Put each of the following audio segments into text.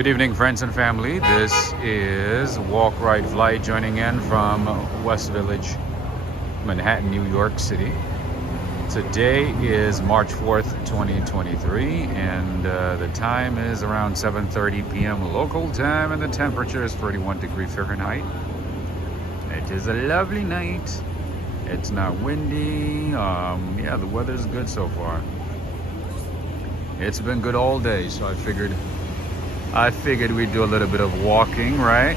Good evening, friends and family. This is Walk Right Flight joining in from West Village, Manhattan, New York City. Today is March 4th, 2023, and the time is around 7:30 p.m. local time, and the temperature is 31 degrees Fahrenheit. It is a lovely night. It's not windy. Yeah, the weather's good so far. It's been good all day, so I figured we'd do a little bit of walking, right?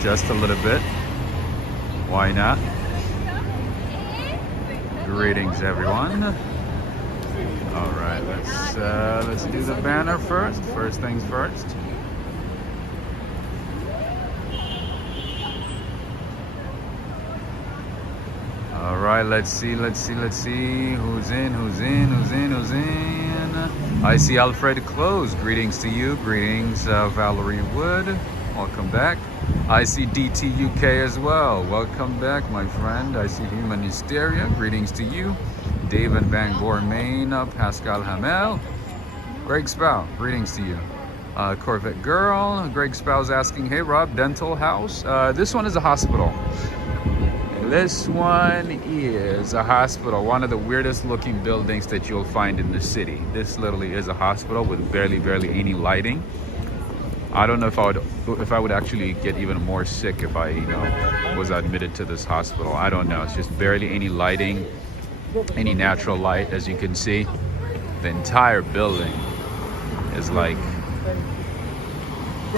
Just a little bit. Why not? Greetings, everyone. All right, let's do the banner first. First things first. All right, let's see. Who's in? I see Alfred Close. Greetings to you. Greetings, Valerie Wood. Welcome back. I see DTUK as well. Welcome back, my friend. I see Human Hysteria. Greetings to you. Dave and Bangor, Maine. Pascal Hamel. Greg Spow. Greetings to you. Corvette Girl. Greg Spow's asking, hey, Rob, dental house? This one is a hospital. This one is a hospital, one of the weirdest looking buildings that you'll find in the city. This literally is a hospital with barely any lighting. I don't know if I would actually get even more sick if I, was admitted to this hospital. I don't know. It's just barely any lighting, any natural light. As you can see, the entire building is like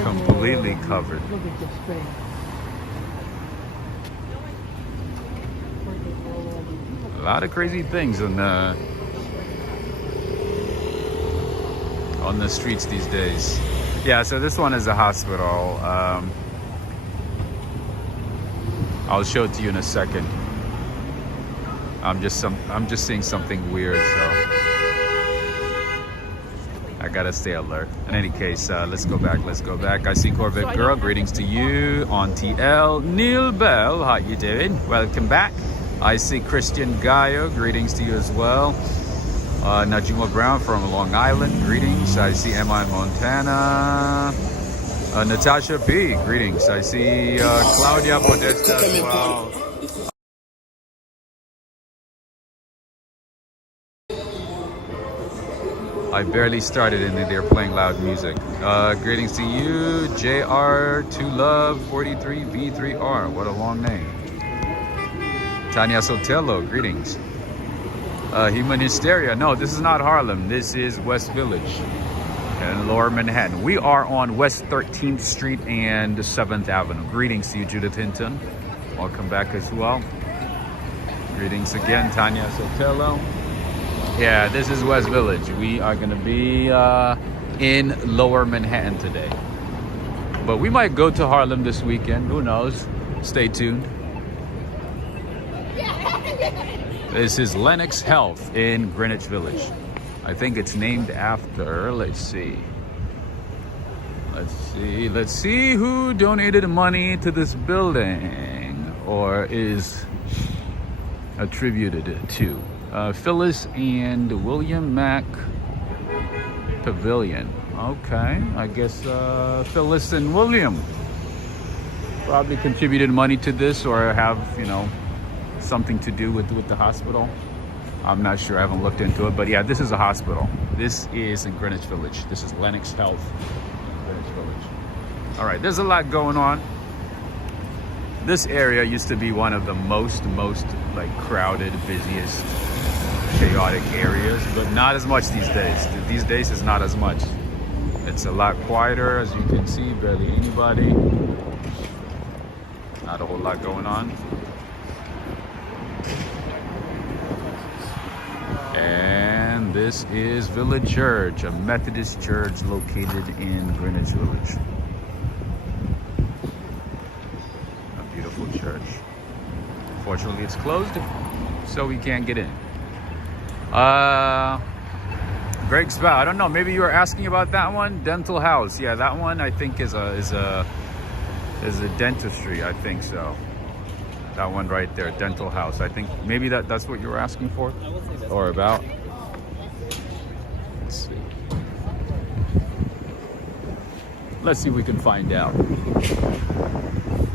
completely covered. A lot of crazy things on the streets these days. Yeah, so this one is a hospital. I'll show it to you in a second. I'm just seeing something weird, so I gotta stay alert. In any case, let's go back. I see Corvette Girl. Greetings to you on TL. Neil Bell, how you doing? Welcome back. I see Christian Gaio, greetings to you as well. Najuma Brown from Long Island, greetings. I see Emma in Montana. Natasha B, greetings. I see Claudia Podesta as well. I barely started and they're playing loud music. Greetings to you, JR2Love43V3R. What a long name. Tanya Sotelo, greetings. Human Hysteria. No, this is not Harlem. This is West Village in Lower Manhattan. We are on West 13th Street and 7th Avenue. Greetings to you, Judith Hinton. Welcome back as well. Greetings again, Tanya Sotelo. Yeah, this is West Village. We are going to be in Lower Manhattan today. But we might go to Harlem this weekend. Who knows? Stay tuned. This is Lennox Health in Greenwich Village. I think it's named after, let's see who donated money to this building or is attributed to. Phyllis and William Mack Pavilion. Okay, I guess Phyllis and William probably contributed money to this or have, something to do with the hospital. I'm not sure, I haven't looked into it, but yeah, this is a hospital. This is in Greenwich Village. This is Lennox Health, Greenwich Village. All right, there's a lot going on. This area used to be one of the most like crowded, busiest, chaotic areas, but not as much these days. These days it's not as much. It's a lot quieter, as you can see, barely anybody. Not a whole lot going on. And this is Village Church, a Methodist church located in Greenwich Village. A beautiful church. Fortunately, it's closed, so we can't get in. Greg Spow, I don't know, maybe you were asking about that one? Dental house. Yeah, that one I think is a dentistry, I think so. That one right there, dental house. I think maybe that's what you were asking for or about. Let's see. Let's see if we can find out.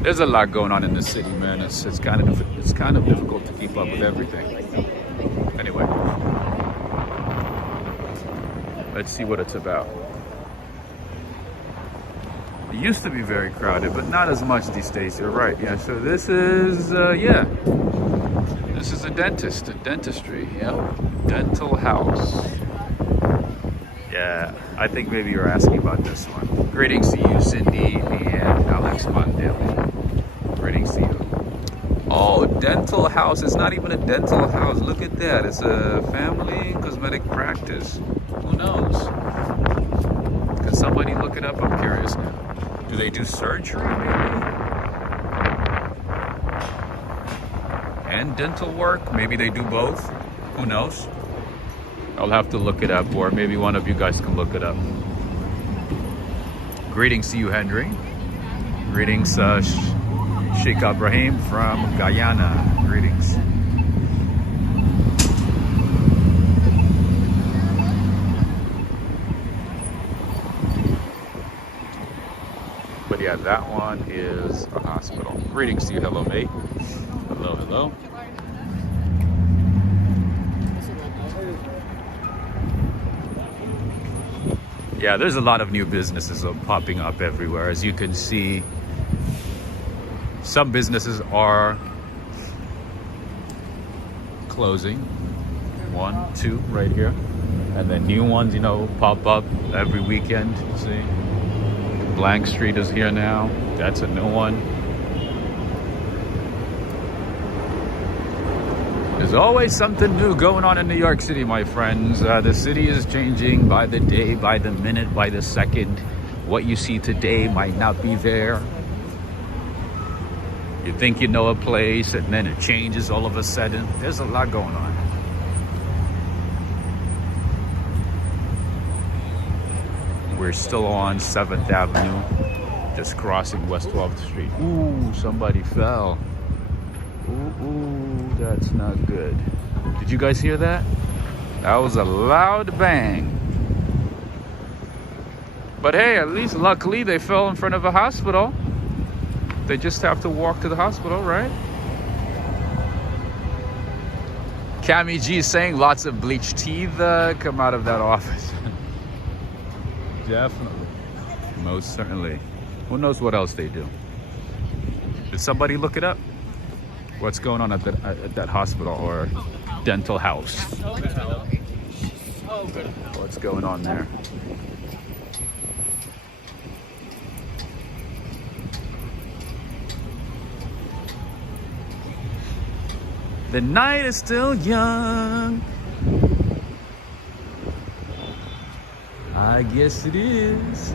There's a lot going on in the city, man. It's kind of difficult to keep up with everything. Anyway, let's see what it's about. It used to be very crowded, but not as much these days. You're right. Yeah. So this is this is a dentistry. Yeah, dental house. Yeah, I think maybe you're asking about this one. Greetings to you, Cindy and Alex Mondale. Greetings to you. Oh, dental house. It's not even a dental house. Look at that. It's a family cosmetic practice. Who knows? Can somebody look it up? I'm curious now. Do they do surgery, maybe? And dental work? Maybe they do both. Who knows? I'll have to look it up, or maybe one of you guys can look it up. Greetings to you, Henry. Greetings, Sheikh Ibrahim from Guyana. Greetings. But yeah, that one is a hospital. Greetings to you. Hello, mate. Hello, hello. Yeah, there's a lot of new businesses popping up everywhere. As you can see, some businesses are closing. 1, 2 right here. And then new ones, you know, pop up every weekend. See? Blank Street is here now. That's a new one. There's always something new going on in New York City, my friends. The city is changing by the day, by the minute, by the second. What you see today might not be there. You think you know a place and then it changes all of a sudden. There's a lot going on. We're still on 7th Avenue, just crossing West 12th Street. Ooh, somebody fell. Ooh, that's not good. Did you guys hear that? That was a loud bang. But hey, at least luckily they fell in front of a hospital. They just have to walk to the hospital, right? Cami G is saying lots of bleached teeth come out of that office. Definitely. Most certainly. Who knows what else they do? Did somebody look it up? What's going on at that hospital or dental house? What's going on there? The night is still young. I guess it is.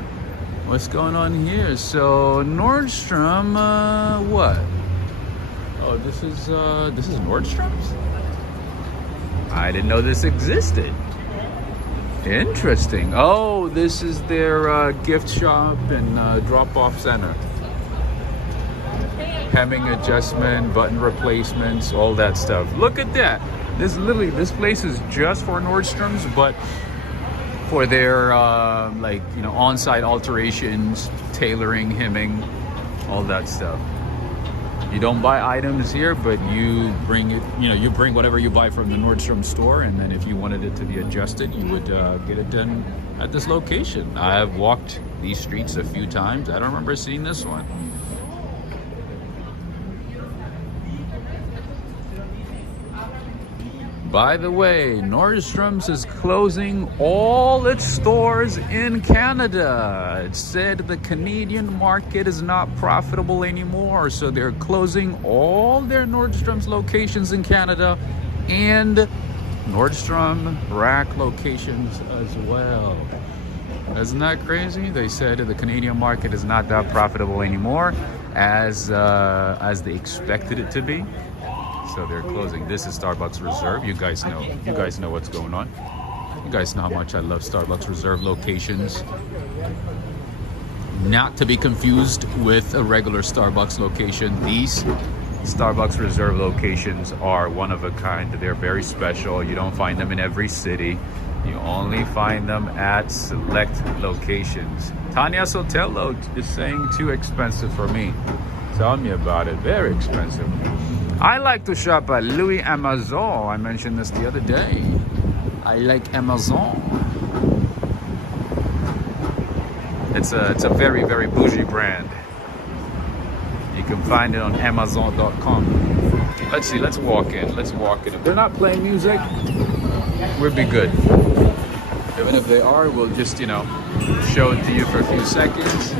What's going on here? So Nordstrom, what? Oh, this is Nordstrom's? I didn't know this existed. Interesting. Oh, this is their gift shop and drop-off center. Hemming adjustment, button replacements, all that stuff. Look at that. This place is just for Nordstrom's, but for their on-site alterations, tailoring, hemming, all that stuff. You don't buy items here, but you bring it. You bring whatever you buy from the Nordstrom store, and then if you wanted it to be adjusted, you would get it done at this location. I've walked these streets a few times. I don't remember seeing this one. By the way, Nordstrom's is closing all its stores in Canada. It said the Canadian market is not profitable anymore, so they're closing all their Nordstrom's locations in Canada and Nordstrom Rack locations as well. Isn't that crazy? They said the Canadian market is not that profitable anymore as they expected it to be. So they're closing. This is Starbucks Reserve. You guys know what's going on. You guys know how much I love Starbucks Reserve locations. Not to be confused with a regular Starbucks location. These Starbucks Reserve locations are one of a kind. They're very special. You don't find them in every city. You only find them at select locations. Tanya Sotelo is saying too expensive for me. Tell me about it. Very expensive. I like to shop at Louis Amazon. I mentioned this the other day. I like Amazon. It's a very, very bougie brand. You can find it on Amazon.com. Let's see. Let's walk in. Let's walk in. If they're not playing music, we'll be good. Even if they are, we'll just, you know, show it to you for a few seconds.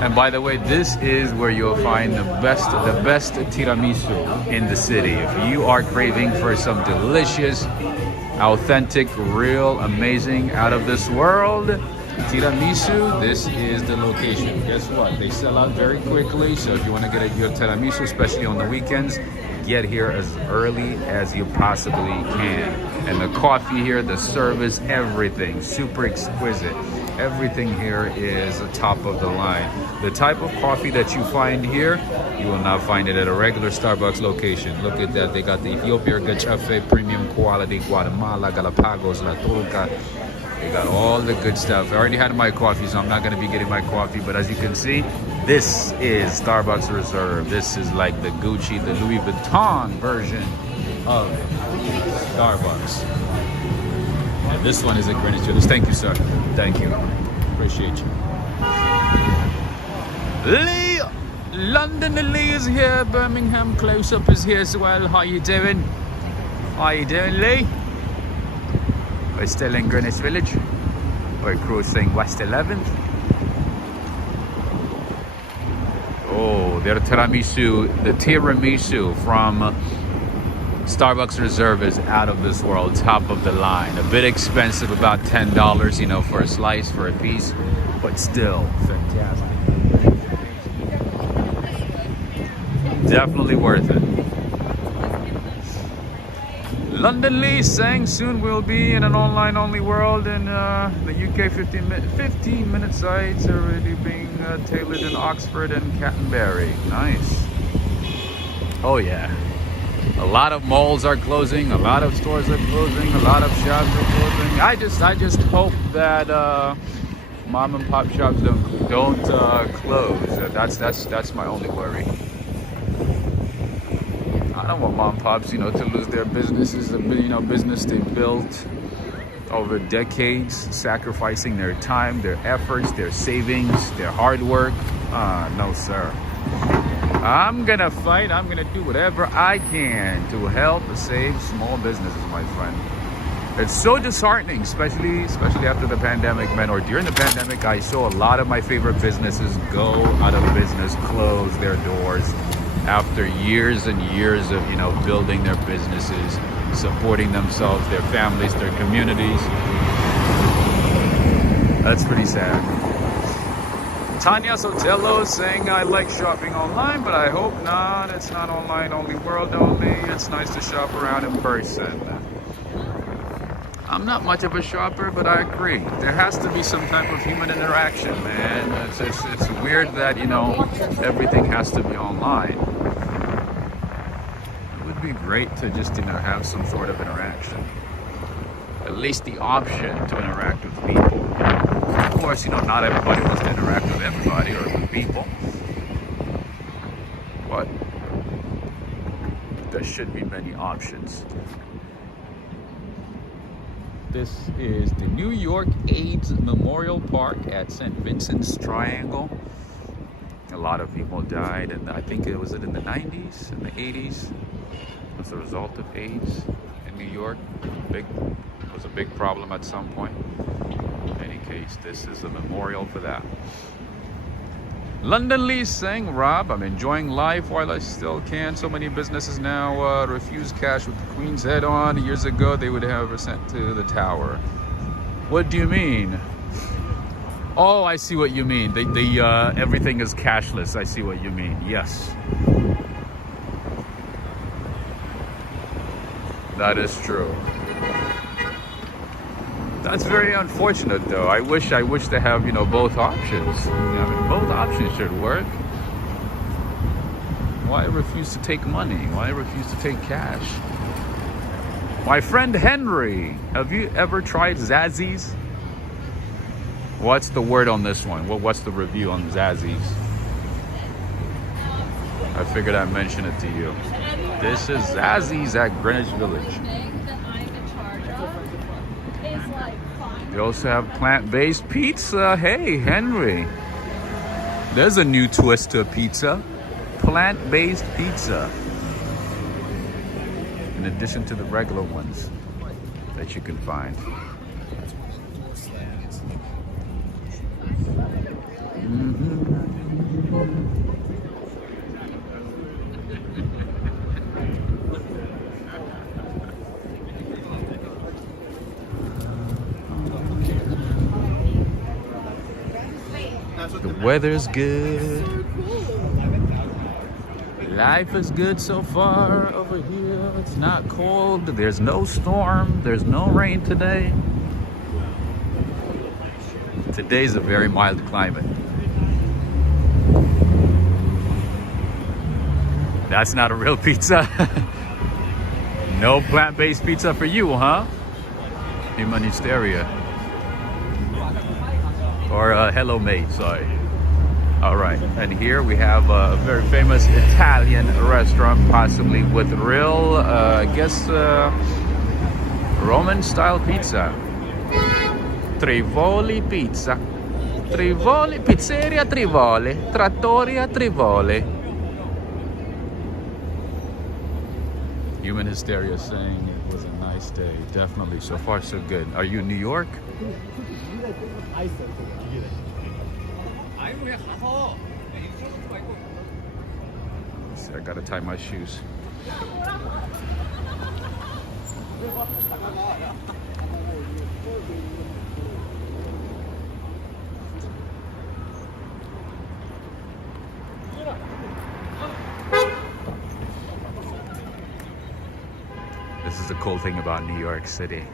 And by the way, this is where you'll find the best tiramisu in the city. If you are craving for some delicious, authentic, real, amazing, out of this world tiramisu, this is the location. Guess what? They sell out very quickly. So if you want to get your tiramisu, especially on the weekends, get here as early as you possibly can. And the coffee here, the service, everything, super exquisite. Everything here is top of the line. The type of coffee that you find here, you will not find it at a regular Starbucks location. Look at that. They got the Ethiopia Gachafe, premium quality, Guatemala, Galapagos, La Turca. They got all the good stuff. I already had my coffee, so I'm not going to be getting my coffee. But as you can see, this is Starbucks Reserve. This is like the Gucci, the Louis Vuitton version of Starbucks. And this one is at Greenwich. Thank you, sir. Thank you. Appreciate you. Lee! London Lee is here. Birmingham Close-Up is here as well. How you doing? How you doing, Lee? We're still in Greenwich Village. We're cruising West 11th. Oh, their tiramisu. The tiramisu from Starbucks Reserve is out of this world, top of the line. A bit expensive, about $10, you know, for a slice, for a piece, but still fantastic. Definitely worth it. London Lee saying soon we'll be in an online-only world in the UK. 15-minute sites already being tailored in Oxford and Canterbury. Nice. Oh yeah. A lot of malls are closing, a lot of stores are closing, a lot of shops are closing. I just hope that mom and pop shops don't close. That's my only worry. I don't want mom and pops, you know, to lose their businesses, business they built over decades, sacrificing their time, their efforts, their savings, their hard work. No, sir. I'm gonna fight. I'm gonna do whatever I can to help save small businesses, my friend. It's so disheartening, especially after the pandemic, man, or during the pandemic. I saw a lot of my favorite businesses go out of business, close their doors after years and years of, you know, building their businesses, supporting themselves, their families, their communities. That's pretty sad. Tanya Sotelo saying, I like shopping online, but I hope not. It's not online only, world only. It's nice to shop around in person. I'm not much of a shopper, but I agree. There has to be some type of human interaction, man. It's weird that, you know, everything has to be online. It would be great to just, you know, have some sort of interaction. At least the option to interact with people. Of course, you know, not everybody wants to interact with everybody or with people. But there should be many options. This is the New York AIDS Memorial Park at St. Vincent's Triangle. A lot of people died, and I think it was in the 90s, in the 80s, as a result of AIDS in New York. It was a big problem at some point. In any case, this is a memorial for that. London Lee saying, Rob, I'm enjoying life while I still can. So many businesses now refuse cash with the Queen's head on. Years ago, they would have her sent to the tower. What do you mean? Oh, I see what you mean. Everything is cashless. I see what you mean. Yes. That is true. That's very unfortunate, though. I wish to have, you know, both options. I mean, both options should work. Why refuse to take money? Why refuse to take cash? My friend Henry, have you ever tried Zazzis? What's the word on this one? What's the review on Zazzis? I figured I'd mention it to you. This is Zazzis at Greenwich Village. They also have plant-based pizza. Hey, Henry. There's a new twist to a pizza. Plant-based pizza. In addition to the regular ones that you can find. The weather's good. Life is good so far over here. It's not cold. There's no storm. There's no rain today. Today's a very mild climate. That's not a real pizza. No plant-based pizza for you, huh? Human hysteria. Or hello mate, sorry. All right, and here we have a very famous Italian restaurant, possibly with real, I guess, Roman style pizza. Trivoli Pizza. Trivoli Pizzeria Trivoli. Trattoria Trivoli. Human hysteria saying it was a nice day. Definitely, so far so good. Are you in New York? See, I gotta tie my shoes. This is the cool thing about New York City.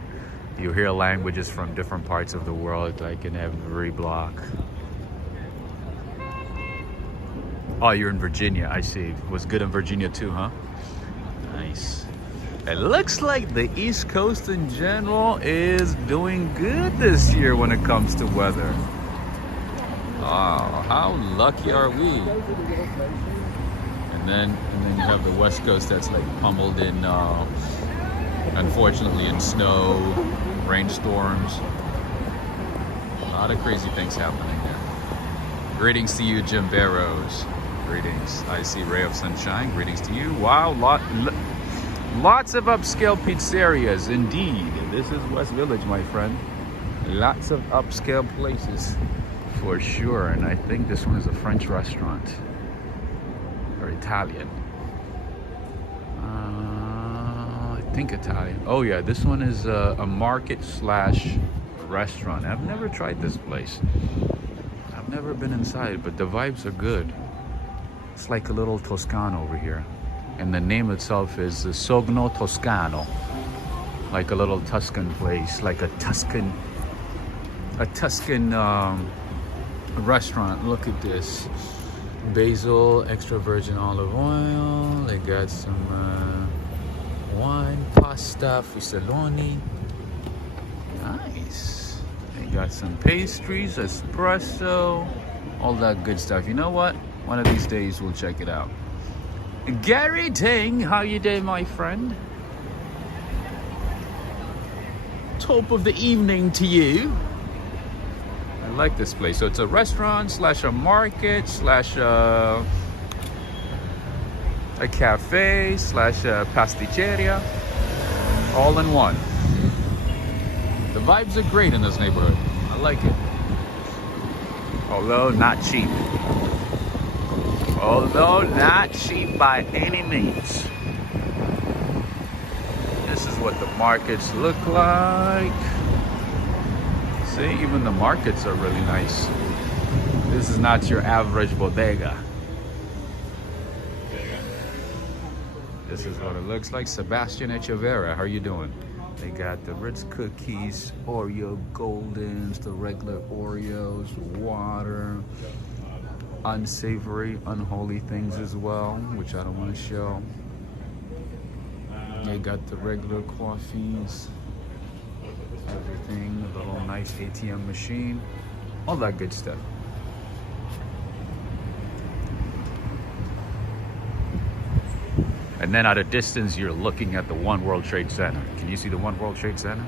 You hear languages from different parts of the world, like in every block. Oh, you're in Virginia, I see. Was good in Virginia too, huh? Nice. It looks like the East Coast in general is doing good this year when it comes to weather. Oh, how lucky are we? And then you have the West Coast that's like pummeled in, unfortunately, in snow, rainstorms. A lot of crazy things happening there. Greetings to you, Jim Barrows. Greetings. I see Ray of Sunshine. Greetings to you. Wow, lots of upscale pizzerias, indeed. This is West Village, my friend. Lots of upscale places, for sure. And I think this one is a French restaurant. Or Italian. I think Italian. Oh yeah, this one is a market slash restaurant. I've never tried this place. I've never been inside, but the vibes are good. It's like a little Toscano over here. And the name itself is Sogno Toscano. Like a little Tuscan place, like a Tuscan restaurant. Look at this. Basil, extra virgin olive oil. They got some wine, pasta, fusiloni. Nice. They got some pastries, espresso, all that good stuff. You know what? One of these days we'll check it out. Gary Ting, how you doing, my friend? Top of the evening to you. I like this place. So it's a restaurant slash a market slash a cafe slash a pasticceria, all in one. The vibes are great in this neighborhood. I like it. Although not cheap. Although not cheap by any means. This is what the markets look like. See, even the markets are really nice. This is not your average bodega. This is what it looks like. Sebastian Echeverria, how are you doing? They got the Ritz cookies, Oreo Goldens, the regular Oreos, water, unsavory, unholy things as well, which I don't want to show. They got the regular coffees, everything, a little nice ATM machine, all that good stuff. And then at a distance, you're looking at the One World Trade Center. Can you see the One World Trade Center?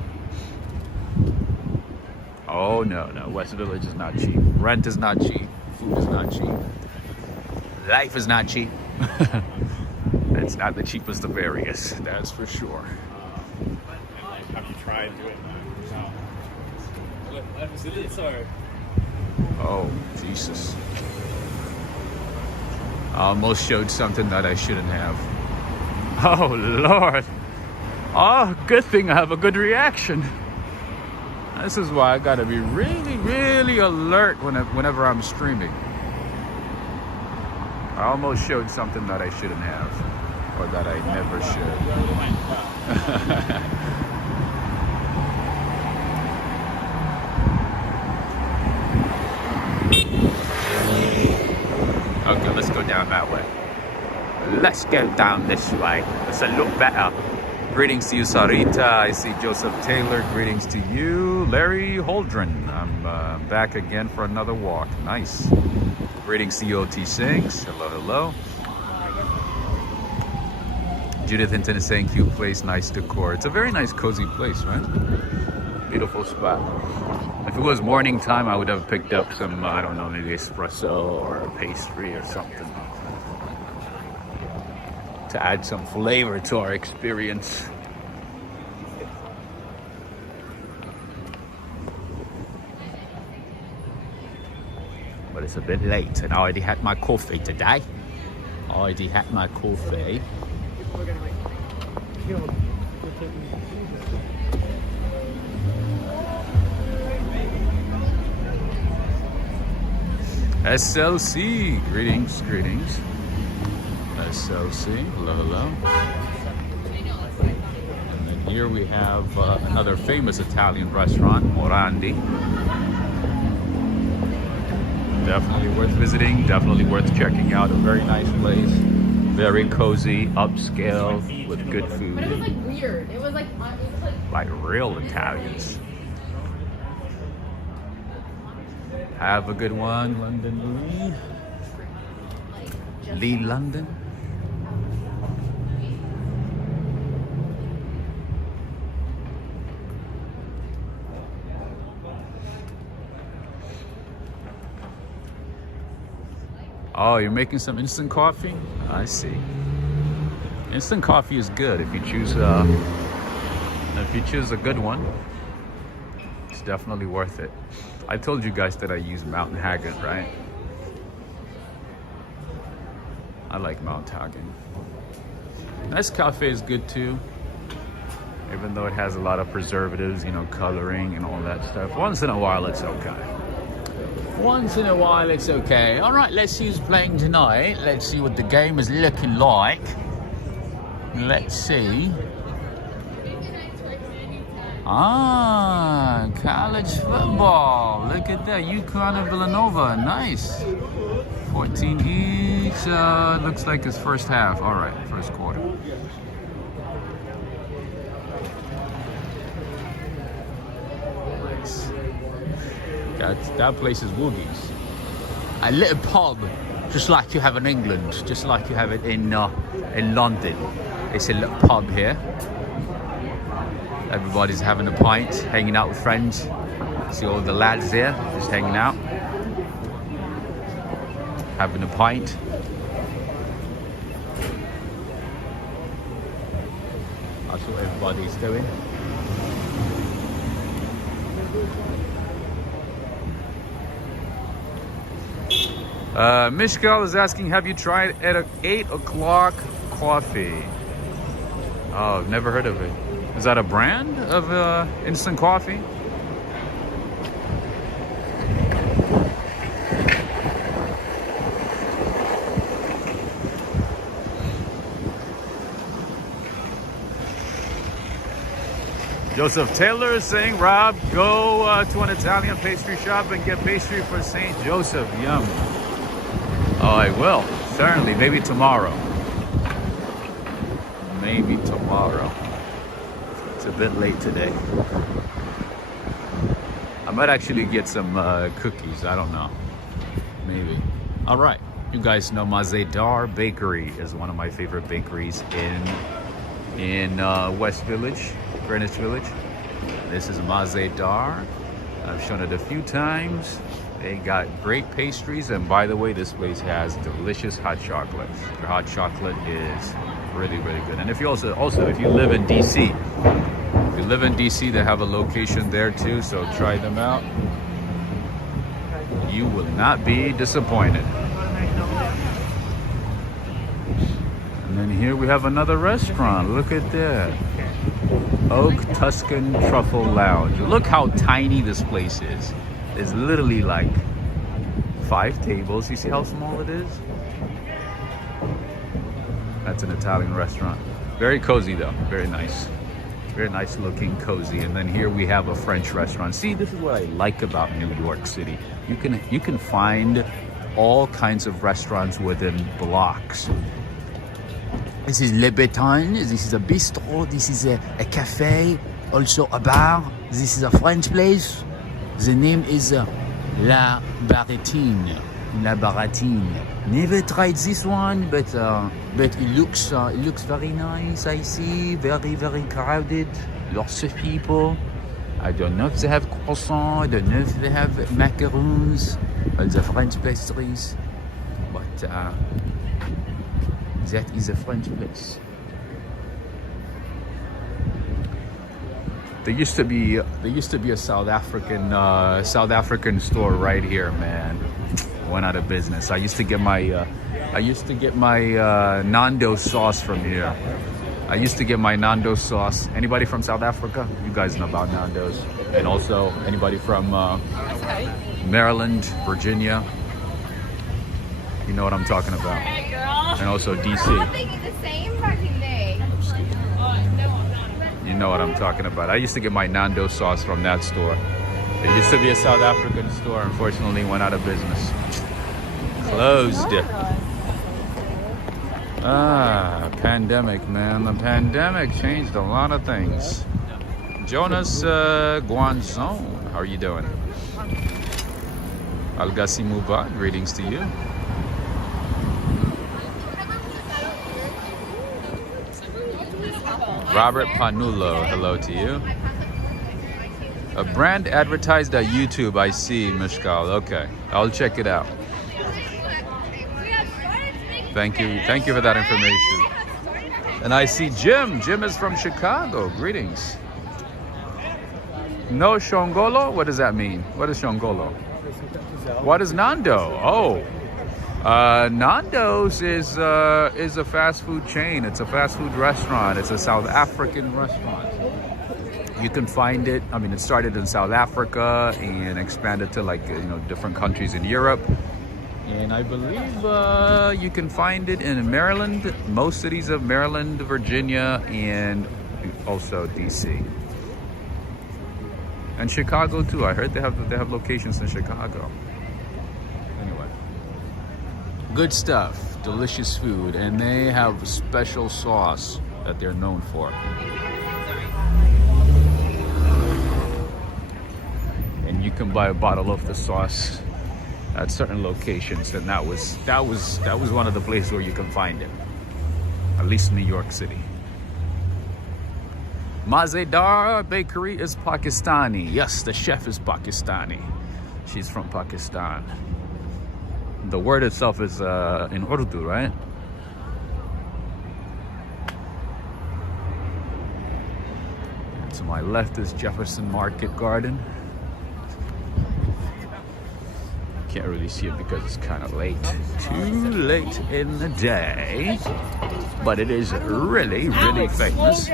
Oh, no, no. West Village is not cheap. Rent is not cheap. Food is not cheap. Life is not cheap. It's not the cheapest of areas, that's for sure. Have you tried doing that? Oh, Jesus. I almost showed something that I shouldn't have. Oh, Lord. Oh, good thing I have a good reaction. This is why I gotta be really, really alert whenever I'm streaming. I almost showed something that I shouldn't have, or that I never should. Okay, let's go down that way. Let's go down this way. It's a look better. Greetings to you, Sarita. I see Joseph Taylor. Greetings to you, Larry Holdren. I'm back again for another walk. Nice. Greetings to you, OT Sings. Hello, hello. Judith Hinton is saying cute place, nice decor. It's a very nice, cozy place, right? Beautiful spot. If it was morning time, I would have picked up some, I don't know, maybe espresso or a pastry or something, to add some flavor to our experience. But it's a bit late, and I already had my coffee today. SLC, greetings. SLC, hello, hello. And then here we have another famous Italian restaurant, Morandi. Definitely worth visiting, definitely worth checking out. A very nice place, very cozy, upscale, with good food. But it was like weird. It was like real Italians. Have a good one, London Lee London. Oh, you're making some instant coffee? I see. Instant coffee is good if you choose a good one. It's definitely worth it. I told you guys that I use Mountain Hagen, right? I like Mount Hagen. Nescafe is good too, even though it has a lot of preservatives, you know, coloring and all that stuff. Once in a while, it's okay. All right, let's see who's playing tonight. Let's see what the game is looking like. Let's see. Ah, college football. Look at that. UConn and Villanova. Nice. 14 each. Looks like it's first half. All right, first quarter. Nice. That place is Woogie's. A little pub, just like you have in England, just like you have it in London. It's a little pub here. Everybody's having a pint, hanging out with friends. See all the lads there, just hanging out, having a pint. That's what everybody's doing. Mishkal is asking, have you tried at 8 o'clock coffee? Oh, I've never heard of it. Is that a brand of instant coffee? Joseph Taylor is saying, Rob, go to an Italian pastry shop and get pastry for St. Joseph. Yum. Oh, I will. Certainly. Maybe tomorrow. maybe tomorrow. It's a bit late today. I might actually get some cookies. I don't know. Maybe. All right. You guys know Mazedar Bakery is one of my favorite bakeries in West Village, Greenwich Village. This is Mazedar. I've shown it a few times. They got great pastries, and by the way, this place has delicious hot chocolate. Their hot chocolate is really, really good. And if you also if you live in DC, they have a location there too, so try them out. You will not be disappointed. And then here we have another restaurant. Look at that. Oak Tuscan Truffle Lounge. Look how tiny this place is. It's literally like 5 tables. You see how small it is? That's an Italian restaurant. Very cozy though, very nice. Very nice looking, cozy. And then here we have a French restaurant. See, this is what I like about New York City. You can find all kinds of restaurants within blocks. This is Libertine, this is a bistro, this is a cafe, also a bar. This is a French place. The name is La Baratine. La Baratine. Never tried this one, but it looks very nice. I see very, very crowded. Lots of people. I don't know if they have croissant. I don't know if they have macaroons, all the French pastries, but that is a French place. There used to be a South African store right here, man. Went out of business. I used to get my Nando sauce from here. I used to get my Nando sauce. Anybody from South Africa? You guys know about Nando's. And also anybody from Maryland, Virginia? You know what I'm talking about. And also DC. You know what I'm talking about. I used to get my Nando sauce from that store. It used to be a South African store. Unfortunately, went out of business. Closed. Pandemic, man. The pandemic changed a lot of things. Jonas Guanzon, how are you doing? Algasi Muba, greetings to you. Robert Panulo, hello to you. A brand advertised at YouTube, I see, Mishkal. Okay, I'll check it out. Thank you for that information. And I see Jim. Jim is from Chicago. Greetings. No Shongolo? What does that mean? What is Shongolo? What is Nando? Oh. Nando's is a fast food chain. It's a fast food restaurant. It's a South African restaurant. You can find it. I mean, it started in South Africa and expanded to different countries in Europe. And I believe you can find it in Maryland, most cities of Maryland, Virginia, and also DC. And Chicago too. I heard they have locations in Chicago. Anyway, good stuff, delicious food, and they have a special sauce that they're known for. And you can buy a bottle of the sauce at certain locations, and that was one of the places where you can find it, at least in New York City. Mazedar Bakery is Pakistani. Yes, the chef is Pakistani. She's from Pakistan. The word itself is in Urdu, right? To my left is Jefferson Market Garden. Can't really see it because it's kind of late. Too late in the day. But it is really, really famous.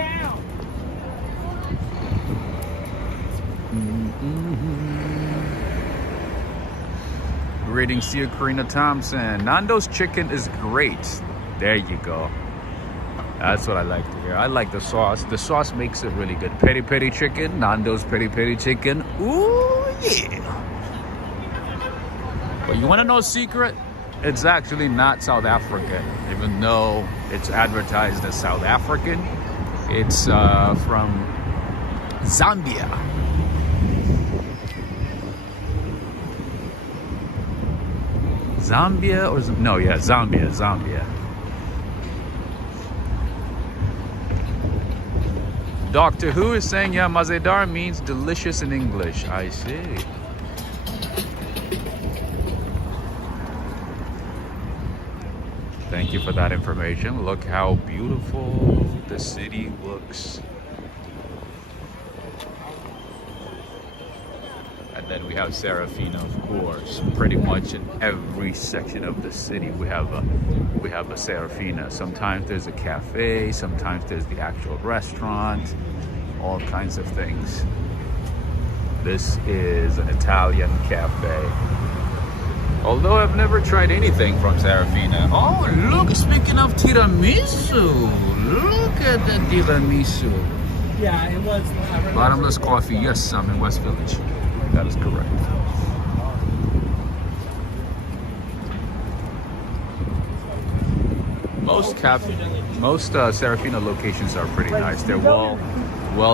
Greetings to you, Karina Thompson. Nando's chicken is great. There you go. That's what I like to hear. I like the sauce. The sauce makes it really good. Peri peri chicken. Nando's peri peri chicken. Ooh, yeah. But you want to know a secret? It's actually not South African, even though it's advertised as South African. It's from Zambia. Zambia or no? Yeah, Zambia. Doctor Who is saying, yeah, Mazedar means delicious in English. I see. Thank you for that information. Look how beautiful the city looks. And then we have Serafina, of course. Pretty much in every section of the city we have a Serafina. Sometimes there's a cafe, sometimes there's the actual restaurant, all kinds of things. This is an Italian cafe. Although I've never tried anything from Serafina. Oh, look, speaking of tiramisu, look at the tiramisu. Yeah, it was. Bottomless coffee, yes, I'm in West Village. That is correct. Most Serafina locations are pretty nice. They're well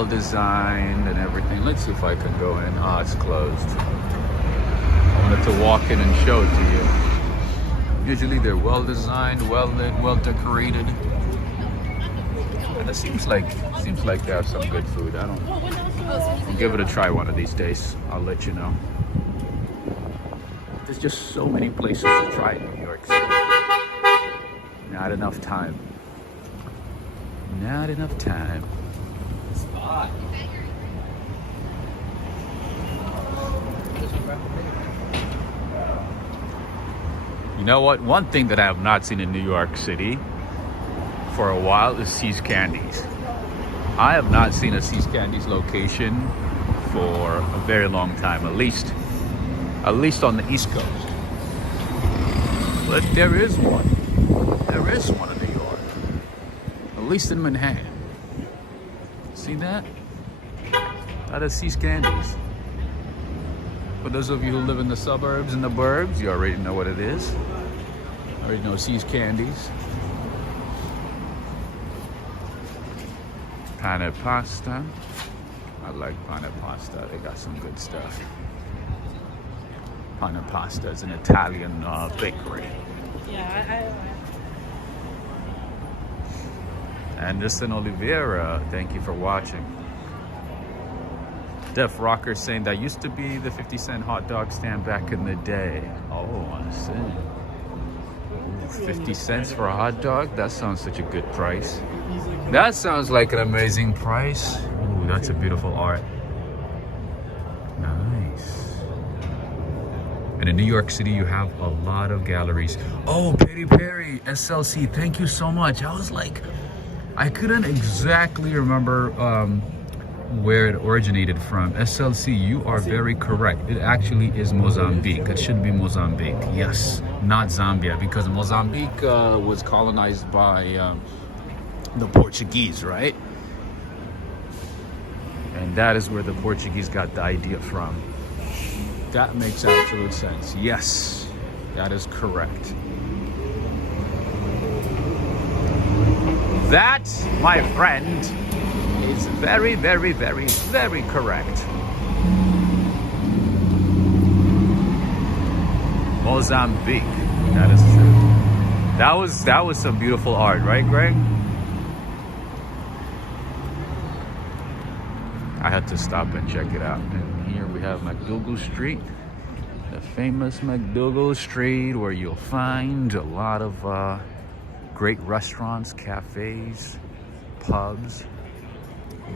designed and everything. Let's see if I can go in. Ah, it's closed. I wanted to walk in and show it to you. Usually they're well designed, well lit, well decorated. And it seems like they have some good food. I'll give it a try one of these days. I'll let you know. There's just so many places to try in New York City. Not enough time. Not enough time. Spot. You know what? One thing that I have not seen in New York City for a while is See's Candies. I have not seen a See's Candies location for a very long time, at least on the East Coast. But there is one. There is one in New York, at least in Manhattan. See that? That is See's Candies. For those of you who live in the suburbs and the burbs, you already know what it is. Already know See's Candies. Pane pasta. I like pane pasta. They got some good stuff. Pane pasta is an Italian bakery. Yeah, Anderson Oliveira, thank you for watching. Def Rocker saying that used to be the 50-cent hot dog stand back in the day. Oh, I see. Ooh, 50 cents for a hot dog? That sounds such a good price. That sounds like an amazing price. Ooh, that's a beautiful art. Nice. And in New York City, you have a lot of galleries. Oh, Peri Peri, SLC, thank you so much. I was like, I couldn't exactly remember where it originated from. SLC, you are very correct. It actually is Mozambique. It should be Mozambique. Yes, not Zambia, because Mozambique was colonized by the Portuguese, right? And that is where the Portuguese got the idea from. That makes absolute sense. Yes, that is correct. That, my friend, is very, very, very, very correct. Mozambique. That is true. That was some beautiful art, right, Greg? I had to stop and check it out. And here we have McDougal Street, the famous McDougal Street, where you'll find a lot of great restaurants, cafes, pubs,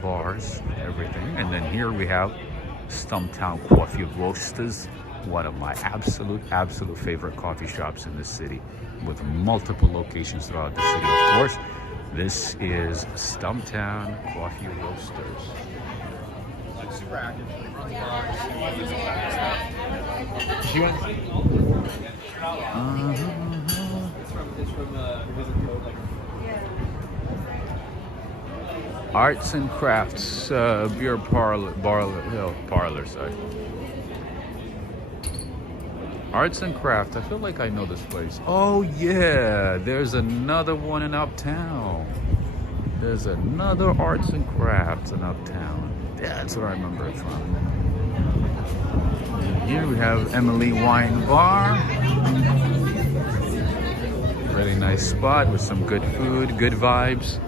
bars, everything. And then here we have Stumptown Coffee Roasters, one of my absolute favorite coffee shops in the city, with multiple locations throughout the city, of course. This is Stumptown Coffee Roasters. super active. It's from Visit Code, like. Arts and Crafts beer parlor, sorry. Arts and Craft. I feel like I know this place. Oh yeah, there's another one in Uptown. There's another Arts and Crafts in Uptown. That's where I remember it from. And here we have Emily Wine Bar. Really nice spot with some good food, good vibes.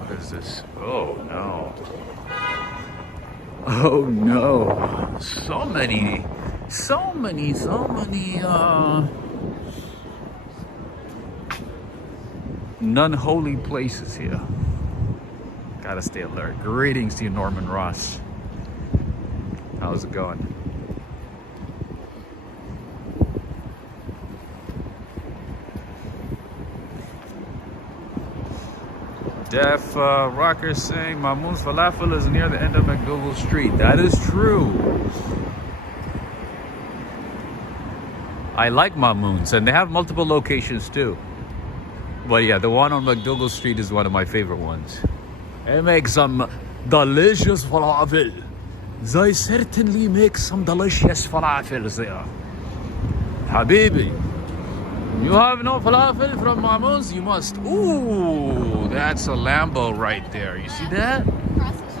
What is this? Oh no. Oh no. So many non-holy places here. Gotta stay alert. Greetings to you, Norman Ross. How's it going? Def Rocker saying Mahmoud's Falafel is near the end of McDougal Street. That is true. I like Mahmoud's, and they have multiple locations too. But yeah, the one on McDougal Street is one of my favorite ones. They make some delicious falafel. They certainly make some delicious falafels there. Habibi. You have no falafel from Mahmoud's? You must. Ooh, that's a Lambo right there. You see that?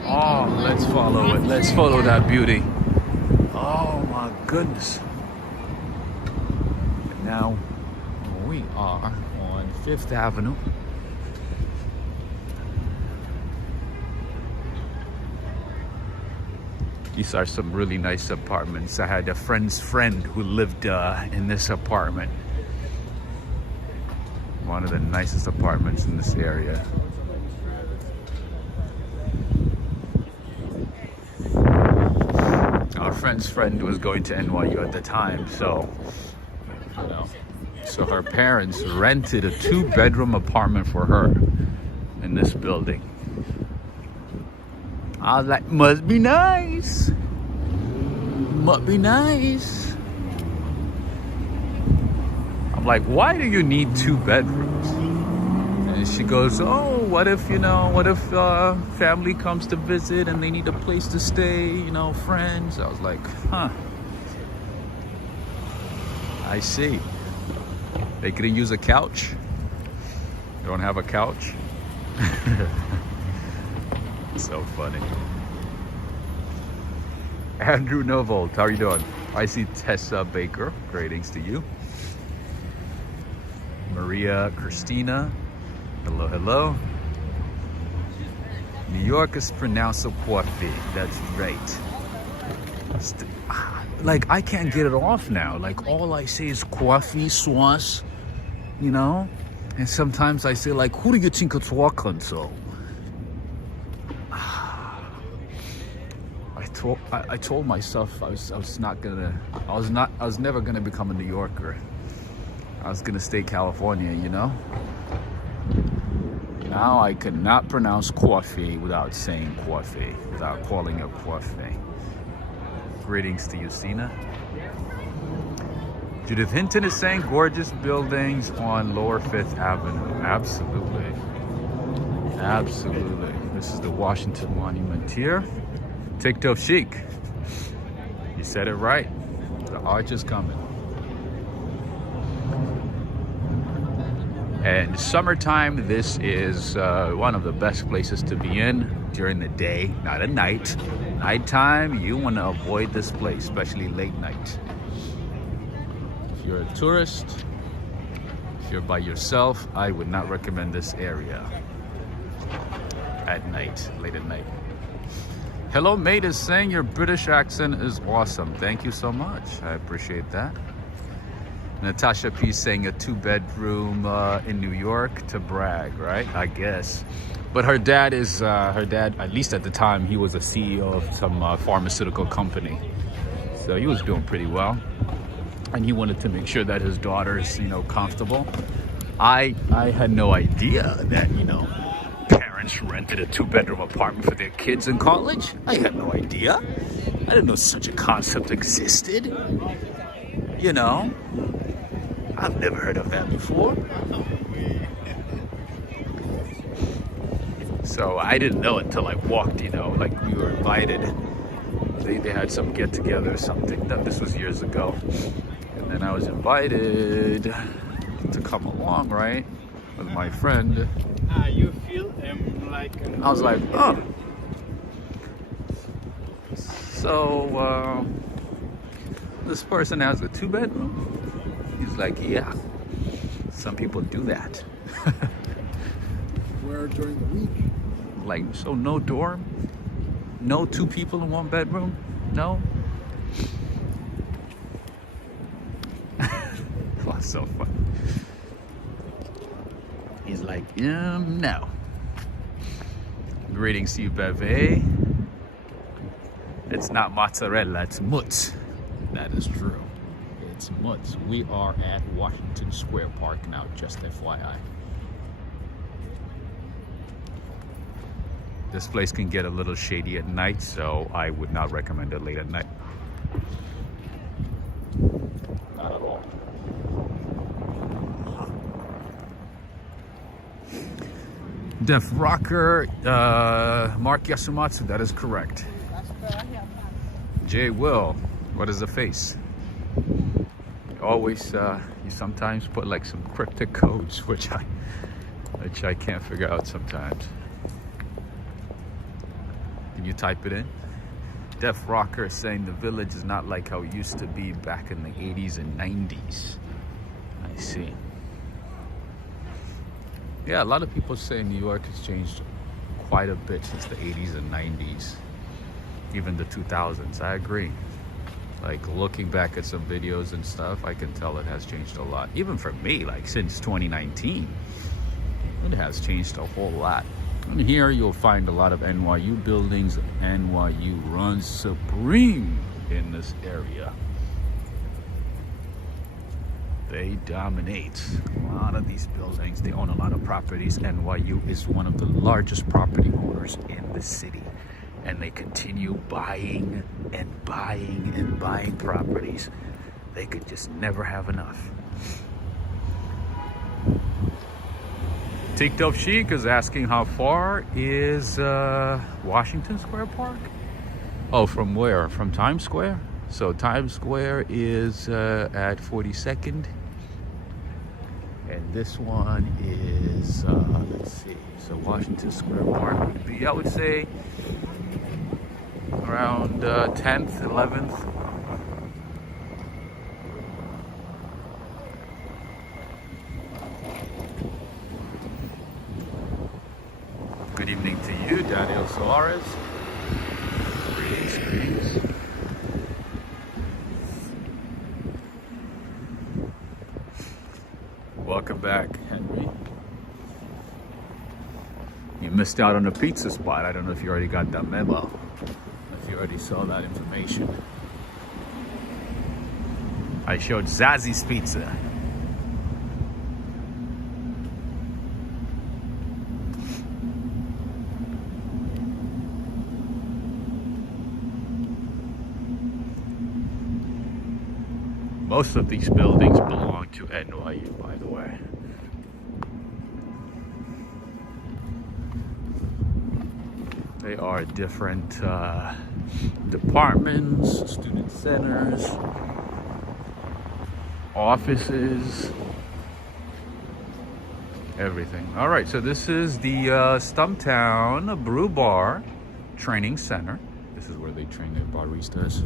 Oh, let's follow it. Let's follow that beauty. Oh my goodness. And now we are on 5th Avenue. These are some really nice apartments. I had a friend's friend who lived in this apartment. One of the nicest apartments in this area. Our friend's friend was going to NYU at the time, so so her parents rented a 2-bedroom apartment for her in this building. I was like, must be nice. Must be nice. I'm like, why do you need 2 bedrooms? And she goes, oh, what if family comes to visit and they need a place to stay, friends. I was like, huh. I see. They couldn't use a couch? You don't have a couch? So funny. Andrew Novold, how are you doing? I see Tessa Baker. Greetings to you. Maria Christina, hello, hello. New York is pronounced so coffee. That's right. Like, I can't get it off now. Like, all I say is coffee, sauce, And sometimes I say, like, who do you think it's walking so? I told myself I was never gonna become a New Yorker. I was gonna stay California, Now I cannot pronounce coffee without saying coffee, without calling it coffee. Greetings to you, Sina. Judith Hinton is saying gorgeous buildings on Lower 5th Avenue. Absolutely. Absolutely. This is the Washington Monument here. TikTok chic. You said it right. The arch is coming. And summertime, this is one of the best places to be in during the day, not at night. Nighttime, you want to avoid this place, especially late night. If you're a tourist, if you're by yourself, I would not recommend this area at night, late at night. Hello, mate is saying your British accent is awesome. Thank you so much. I appreciate that. Natasha P saying a 2-bedroom in New York to brag, right? I guess. But her dad, at least at the time, he was a CEO of some pharmaceutical company. So he was doing pretty well. And he wanted to make sure that his daughter's, comfortable. I had no idea that, parents rented a 2-bedroom apartment for their kids in college. I had no idea. I didn't know such a concept existed. I've never heard of that before. So I didn't know until I walked, like we were invited They had some get together or something. No, this was years ago. And then I was invited to come along, right, with my friend. You feel like I was like, oh. So this person has a 2-bedroom. He's like, yeah, some people do that. where during the week? Like, so no dorm? No 2 people in 1 bedroom? No? That's so funny. He's like, no. Greetings to you, Beve. It's not mozzarella, it's mutz. That is true. It's mutz. We are at Washington Square Park now, just FYI. This place can get a little shady at night, so I would not recommend it late at night. Not at all. Def Rocker, Mark Yasumatsu, that is correct. Jay Will, what is the face? Always, you sometimes put like some cryptic codes, which I can't figure out sometimes. Can you type it in? Def Rocker is saying the village is not like how it used to be back in the 80s and 90s. I see. Yeah, a lot of people say New York has changed quite a bit since the 80s and 90s, even the 2000s. I agree. Like, looking back at some videos and stuff, I can tell it has changed a lot. Even for me, like since 2019, it has changed a whole lot. And here you'll find a lot of NYU buildings. NYU runs supreme in this area. They dominate a lot of these buildings. They own a lot of properties. NYU is one of the largest property owners in the city. And they continue buying and buying and buying properties. They could just never have enough. TikTok Chic is asking how far is Washington Square Park? Oh, from where? From Times Square? So Times Square is at 42nd. And this one is, let's see. So Washington Square Park would be, I would say, around 10th, 11th. Good evening to you, Daniel Suarez. Greetings. Welcome back, Henry. You missed out on a pizza spot. I don't know if you already got that memo. If you already saw that information. I showed Zazzis Pizza. Most of these buildings belong to NYU, by the way. They are different departments, student centers, offices, everything. All right, so this is the Stumptown Brew Bar Training Center. This is where they train their baristas,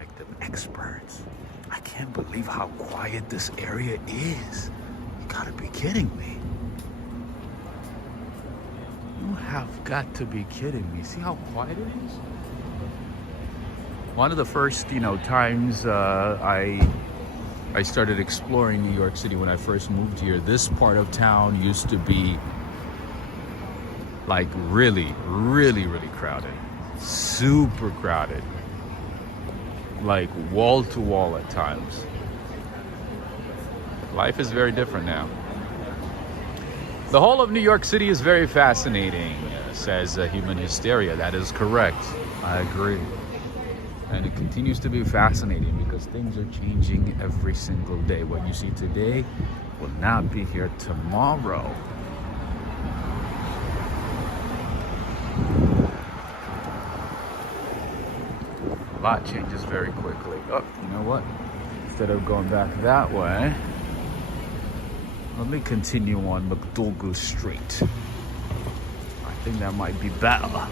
make them experts. I can't believe how quiet this area is. You gotta be kidding me. You have got to be kidding me. See how quiet it is? One of the first, times I started exploring New York City when I first moved here, this part of town used to be like really, really, really crowded. Super crowded. Like wall to wall at times. Life is very different now. The whole of New York City is very fascinating, says Human Hysteria. That is correct. I agree. And it continues to be fascinating because things are changing every single day. What you see today will not be here tomorrow. lot changes very quickly. Oh, you know what? Instead of going back that way, let me continue on McDougal Street. I think that might be better.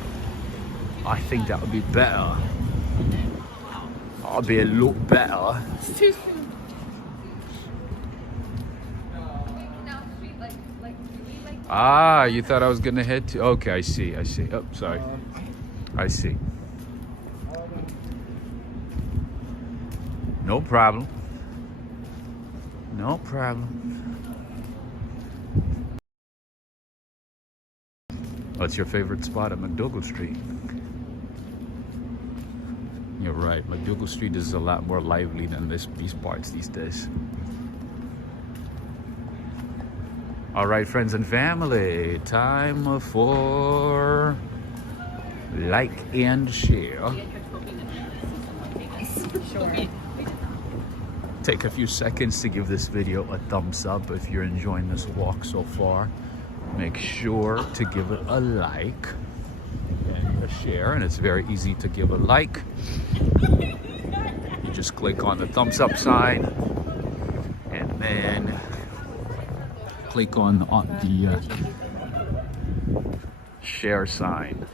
I think that would be better. I'll be a lot better. It's too soon. Ah, you thought I was gonna head to? Okay, I see. I see. Oh, sorry. I see. No problem. No problem. What's your favorite spot at McDougal Street? You're right. McDougal Street is a lot more lively than these parts these days. All right, friends and family, time for like and share. Sure. Take a few seconds to give this video a thumbs up if you're enjoying this walk so far. Make sure to give it a like and a share, and it's very easy to give a like. You just click on the thumbs up sign and then click on the share sign.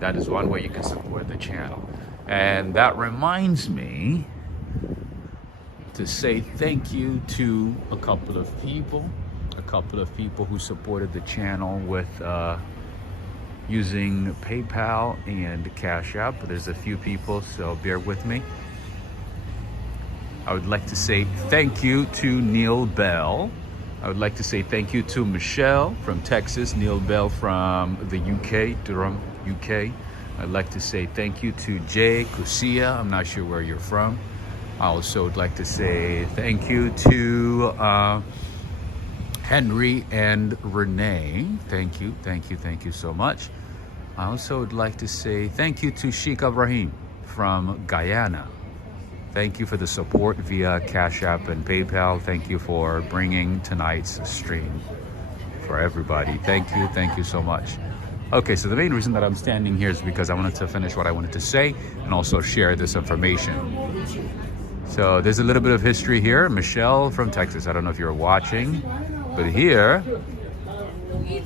That is one way you can support the channel. And that reminds me to say thank you to a couple of people who supported the channel with using PayPal and Cash App. There's a few people, so bear with me. I would like to say thank you to Neil Bell. I would like to say thank you to Michelle from Texas, Neil Bell from the UK, Durham, UK. I'd like to say thank you to Jay Kusia. I'm not sure where you're from. I also would like to say thank you to Henry and Renee. Thank you so much. I also would like to say thank you to Sheikh Ibrahim from Guyana. Thank you for the support via Cash App and PayPal. Thank you for bringing tonight's stream for everybody. Thank you so much. Okay, so the main reason that I'm standing here is because I wanted to finish what I wanted to say and also share this information. So there's a little bit of history here. Michelle from Texas, I don't know if you're watching, but here it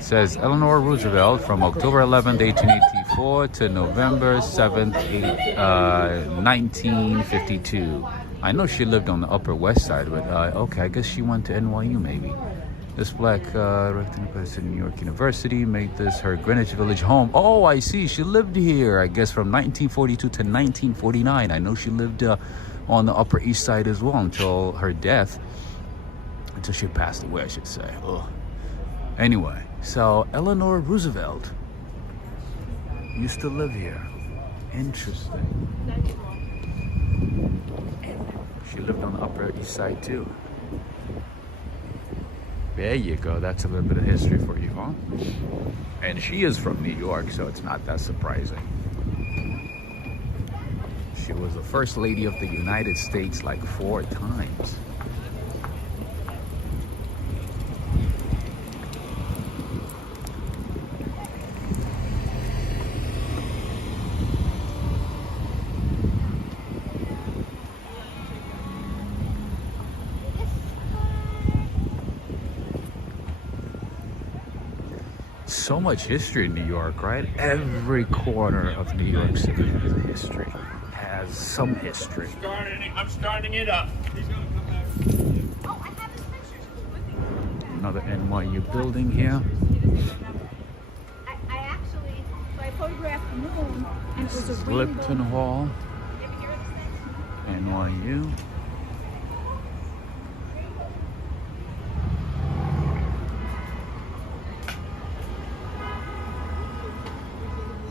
says Eleanor Roosevelt from October 11th, 1884 to November 7th, 1952. I know she lived on the Upper West Side, but okay, I guess she went to NYU maybe. This black person in New York University made this her Greenwich Village home. Oh, I see. She lived here, I guess, from 1942 to 1949. I know she lived on the Upper East Side as well until her death. Until she passed away, I should say. Ugh. Anyway, so Eleanor Roosevelt used to live here. Interesting. She lived on the Upper East Side too. There you go. That's a little bit of history for you, huh? And she is from New York, so it's not that surprising. She was the first lady of the United States like 4 times. So much history in New York, right? Every corner of New York City has a history, has some history. I'm starting it up. Another NYU building here. I photographed the moon and it was a rainbow. Lipton Hall, NYU.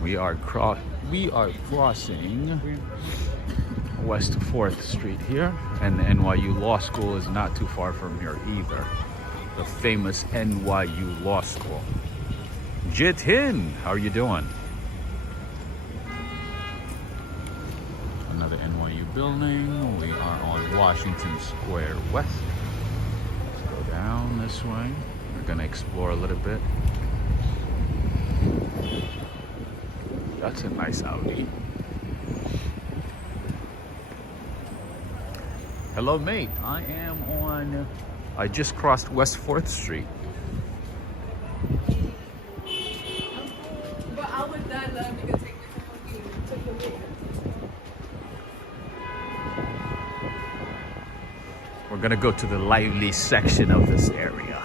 We are crossing West 4th Street here, and the NYU Law School is not too far from here either. The famous NYU Law School. Jit Hin, how are you doing? Another NYU building. We are on Washington Square West. Let's go down this way. We're gonna explore a little bit. That's a nice Audi. Hello, mate. I am on... I just crossed West 4th Street. But I would not love to take this to the video. We're gonna go to the lively section of this area.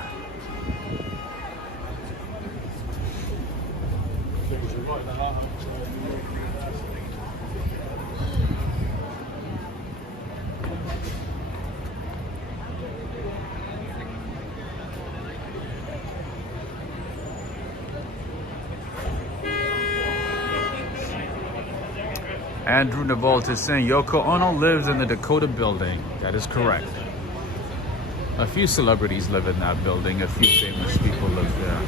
Andrew Navolt is saying Yoko Ono lives in the Dakota building. That is correct. A few celebrities live in that building. A few famous people live there.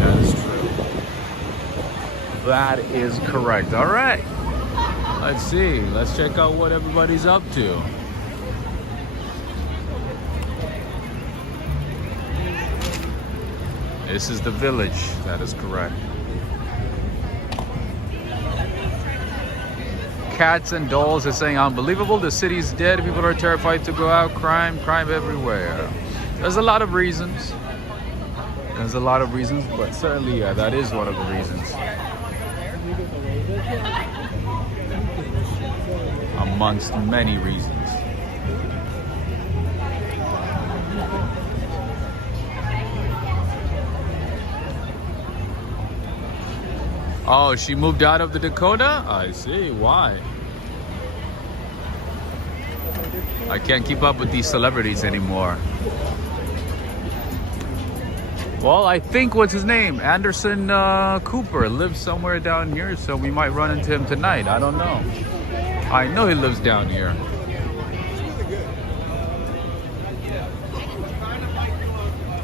That is true. That is correct. All right. Let's see. Let's check out what everybody's up to. This is the village. That is correct. Cats and dolls are saying unbelievable. The city's dead. People are terrified to go out. Crime everywhere. There's a lot of reasons. But certainly, yeah, that is one of the reasons. Amongst many reasons. Oh, she moved out of the Dakota? I see. Why? I can't keep up with these celebrities anymore. Well, I think, what's his name? Anderson Cooper lives somewhere down here, so we might run into him tonight. I don't know. I know he lives down here.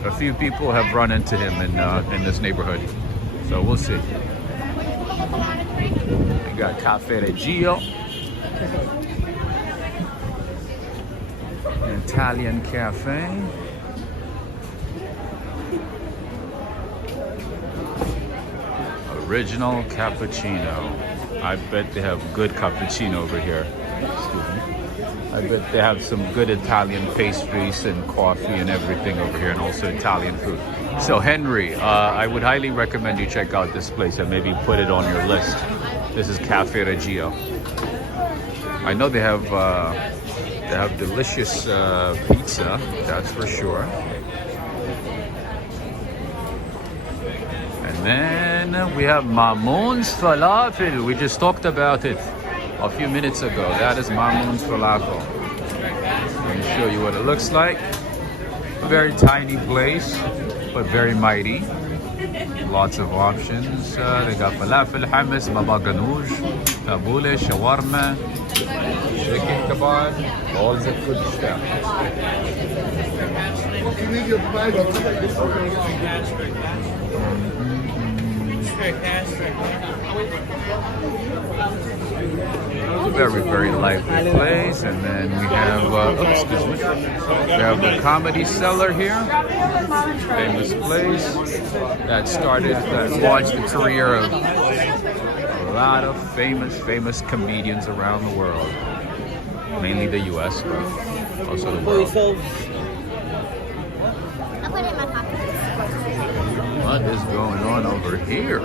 A few people have run into him in this neighborhood, so we'll see. We got Cafe Reggio, an Italian cafe. Original cappuccino. I bet they have good cappuccino over here. Excuse me. I bet they have some good Italian pastries and coffee and everything over here, and also Italian food. So Henry, I would highly recommend you check out this place and maybe put it on your list. This is Cafe Reggio. I know they have delicious pizza, that's for sure. And then we have Mamoun's Falafel. We just talked about it a few minutes ago. That is Mamoun's Falafel. Let me show you what it looks like. A very tiny place, but very mighty. Lots of options. They got falafel, hummus, baba ganoush, tabbouleh, shawarma, chicken kebab, all the good stuff. Very, very lively place. And then we have, we have the Comedy Cellar here. Famous place that launched the career of a lot of famous comedians around the world. Mainly the US, but also the world. What is going on over here?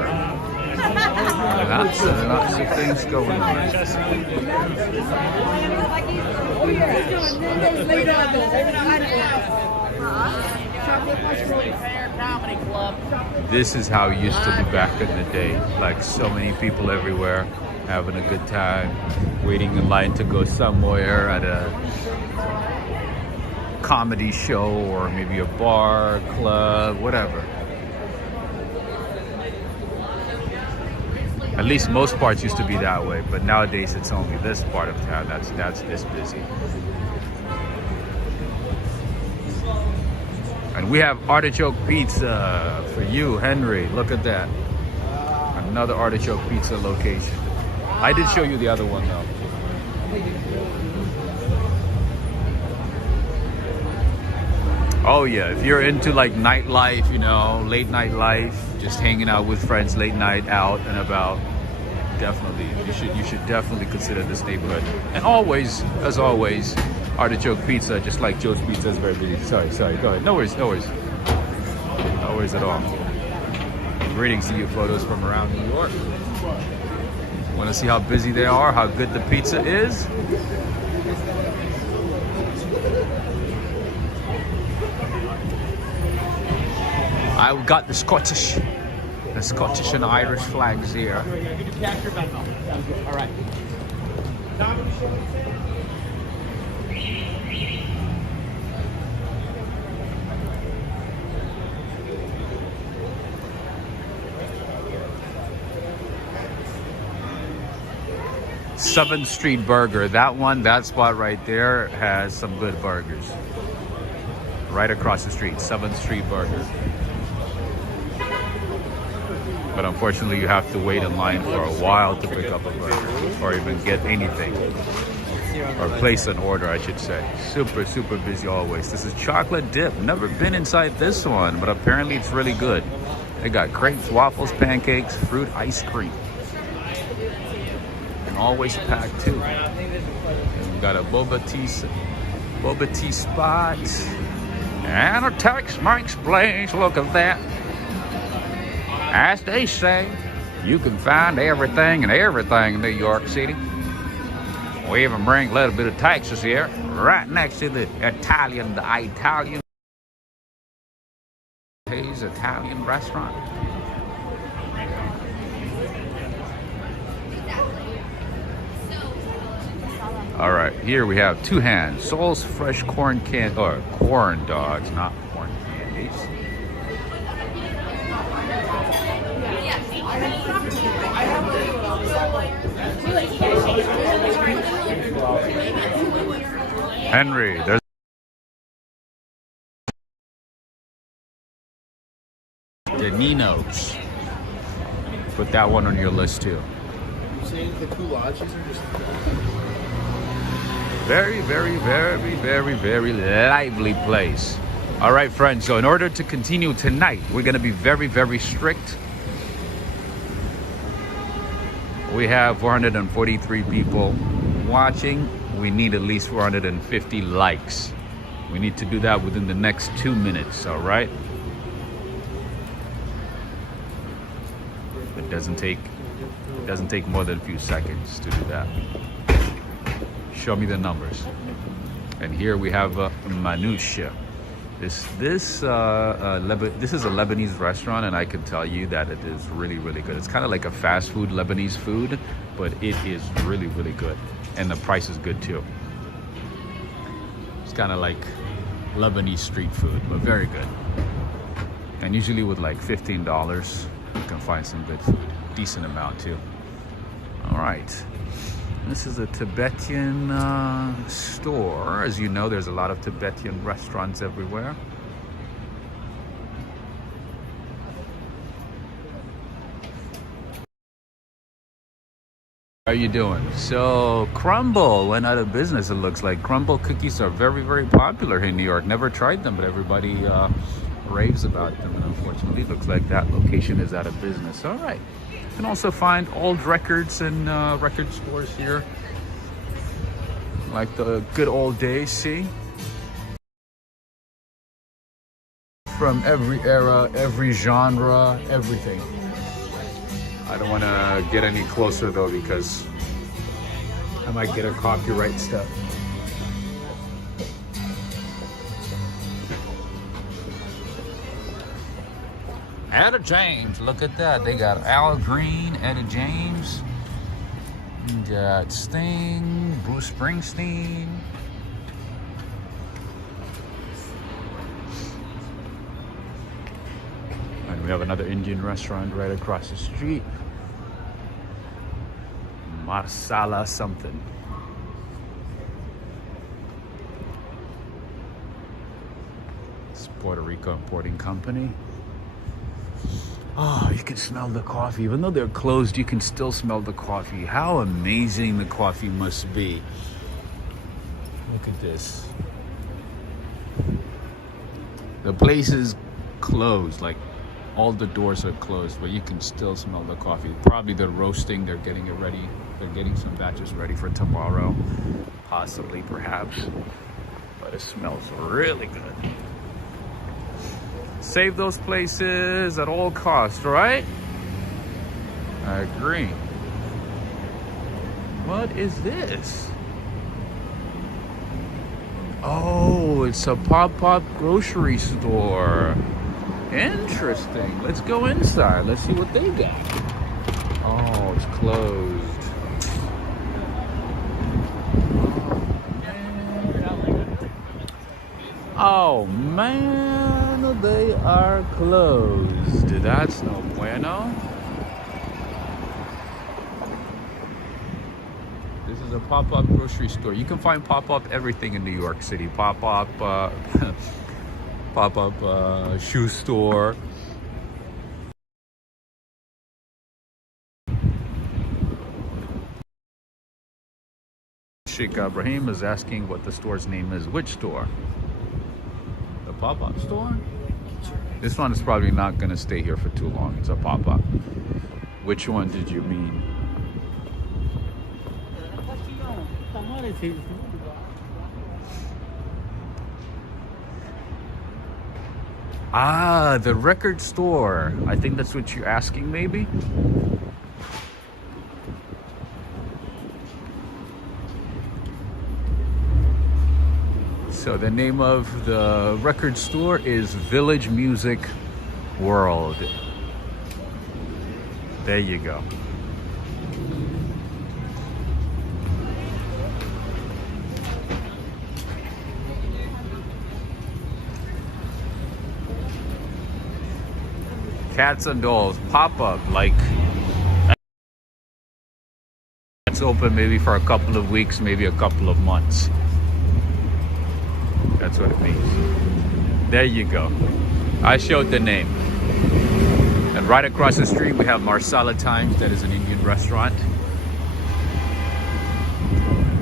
Lots of things going on. This is how it used to be back in the day. Like so many people everywhere having a good time, waiting in line to go somewhere at a comedy show or maybe a bar, club, whatever. At least most parts used to be that way, but nowadays it's only this part of town that's this busy. And we have artichoke pizza for you, Henry. Look at that. Another artichoke pizza location. I did show you the other one though. Oh yeah, if you're into like nightlife, you know, late night life, just hanging out with friends late night, out and about, definitely you should definitely consider this neighborhood. And always, as always, artichoke pizza, just like Joe's Pizza, is very busy. Sorry, go ahead. No worries at all. Greetings to you, photos from around New York. Want to see how busy they are, how good the pizza is? I got the Scottish and Irish flags here. All right. 7th Street Burger. That spot right there has some good burgers. Right across the street, 7th Street Burger. But unfortunately, you have to wait in line for a while to pick up a burger or even get anything. Or place an order, I should say. Super, super busy always. This is chocolate dip. Never been inside this one, but apparently it's really good. They got crepes, waffles, pancakes, fruit, ice cream. And always packed too. And we got a boba tea spot. And a Tex-Mex place. Look at that. As they say, you can find everything and everything in New York City. We even bring a little bit of Texas here, right next to the Italian restaurant. All right, here we have Two Hands, Soul's fresh corn dogs, not corn candies. Henry, there's the Ninos. Put that one on your list too. You're saying the coulages are just Very, very, very, very, very lively place. All right, friends, so in order to continue tonight, we're going to be very, very strict. We have 443 people watching. We need at least 450 likes. We need to do that within the next 2 minutes, all right? It doesn't take more than a few seconds to do that. Show me the numbers. And here we have Manouche. This is a Lebanese restaurant, and I can tell you that it is really, really good. It's kind of like a fast food Lebanese food, but it is really, really good. And the price is good too. It's kind of like Lebanese street food, but very good. And usually with like $15, you can find some good food. Decent amount too. All right. This is a Tibetan store. As you know, there's a lot of Tibetan restaurants everywhere. How are you doing? So Crumble went out of business, it looks like. Crumble cookies are very, very popular here in New York. Never tried them, but everybody raves about them. And unfortunately, it looks like that location is out of business. All right. You can also find old records in record stores here. Like the good old days, see? From every era, every genre, everything. I don't want to get any closer though because I might get a copyright stuff. Etta James, look at that. They got Al Green, Etta James. You got Sting, Bruce Springsteen. And we have another Indian restaurant right across the street. Marsala something. It's Puerto Rico Importing Company. Oh, you can smell the coffee. Even though they're closed, you can still smell the coffee. How amazing the coffee must be. Look at this. The place is closed, like All the doors are closed, but you can still smell the coffee. Probably they're roasting, they're getting it ready. They're getting some batches ready for tomorrow, possibly, perhaps. But it smells really good. Save those places at all costs, right? I agree. What is this? Oh, it's a pop-up grocery store. Interesting. Let's go inside. Let's see what they got. Oh, it's closed. Oh man, they are closed. That's no bueno. This is a pop-up grocery store. You can find pop-up everything in New York City. Pop-up pop-up shoe store. Sheikh Ibrahim is asking what the store's name is. Which store? The pop-up store? This one is probably not going to stay here for too long. It's a pop-up. Which one did you mean? Ah, the record store. I think that's what you're asking, maybe? So the name of the record store is Village Music World. There you go. Cats and dolls pop-up, like it's open maybe for a couple of weeks, maybe a couple of months. That's what it means. There you go. I showed the name. And right across the street we have Marsala Times, that is an Indian restaurant.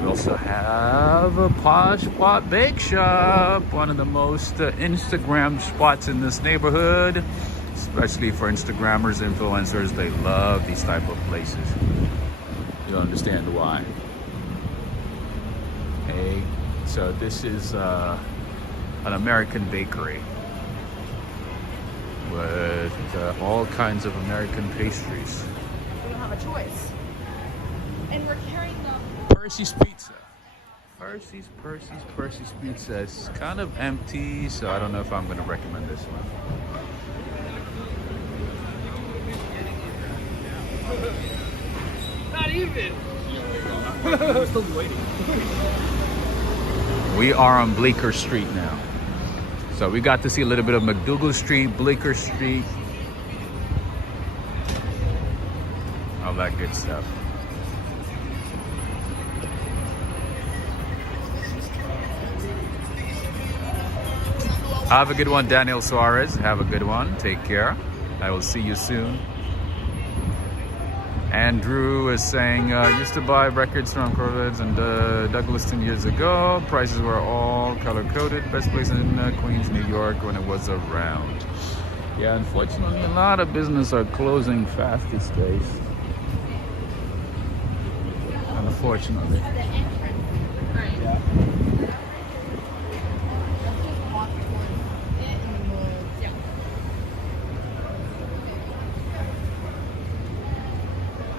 We also have a Posh Pot Bake Shop, one of the most Instagram spots in this neighborhood. Especially for Instagrammers, influencers, they love these type of places. You don't understand why. Hey, so this is an American bakery with all kinds of American pastries. We don't have a choice. And we're carrying them. Percy's Pizza. Percy's Pizza. It's kind of empty, so I don't know if I'm going to recommend this one. Not even. We're still waiting. We are on Bleecker Street now. So we got to see a little bit of McDougal Street, Bleecker Street. All that good stuff. Have a good one, Daniel Suarez. Have a good one. Take care. I will see you soon. Andrew is saying, used to buy records from Corvettes and Douglaston years ago. Prices were all color-coded. Best place in Queens, New York when it was around. Yeah, unfortunately, a lot of business are closing fast these days. Unfortunately.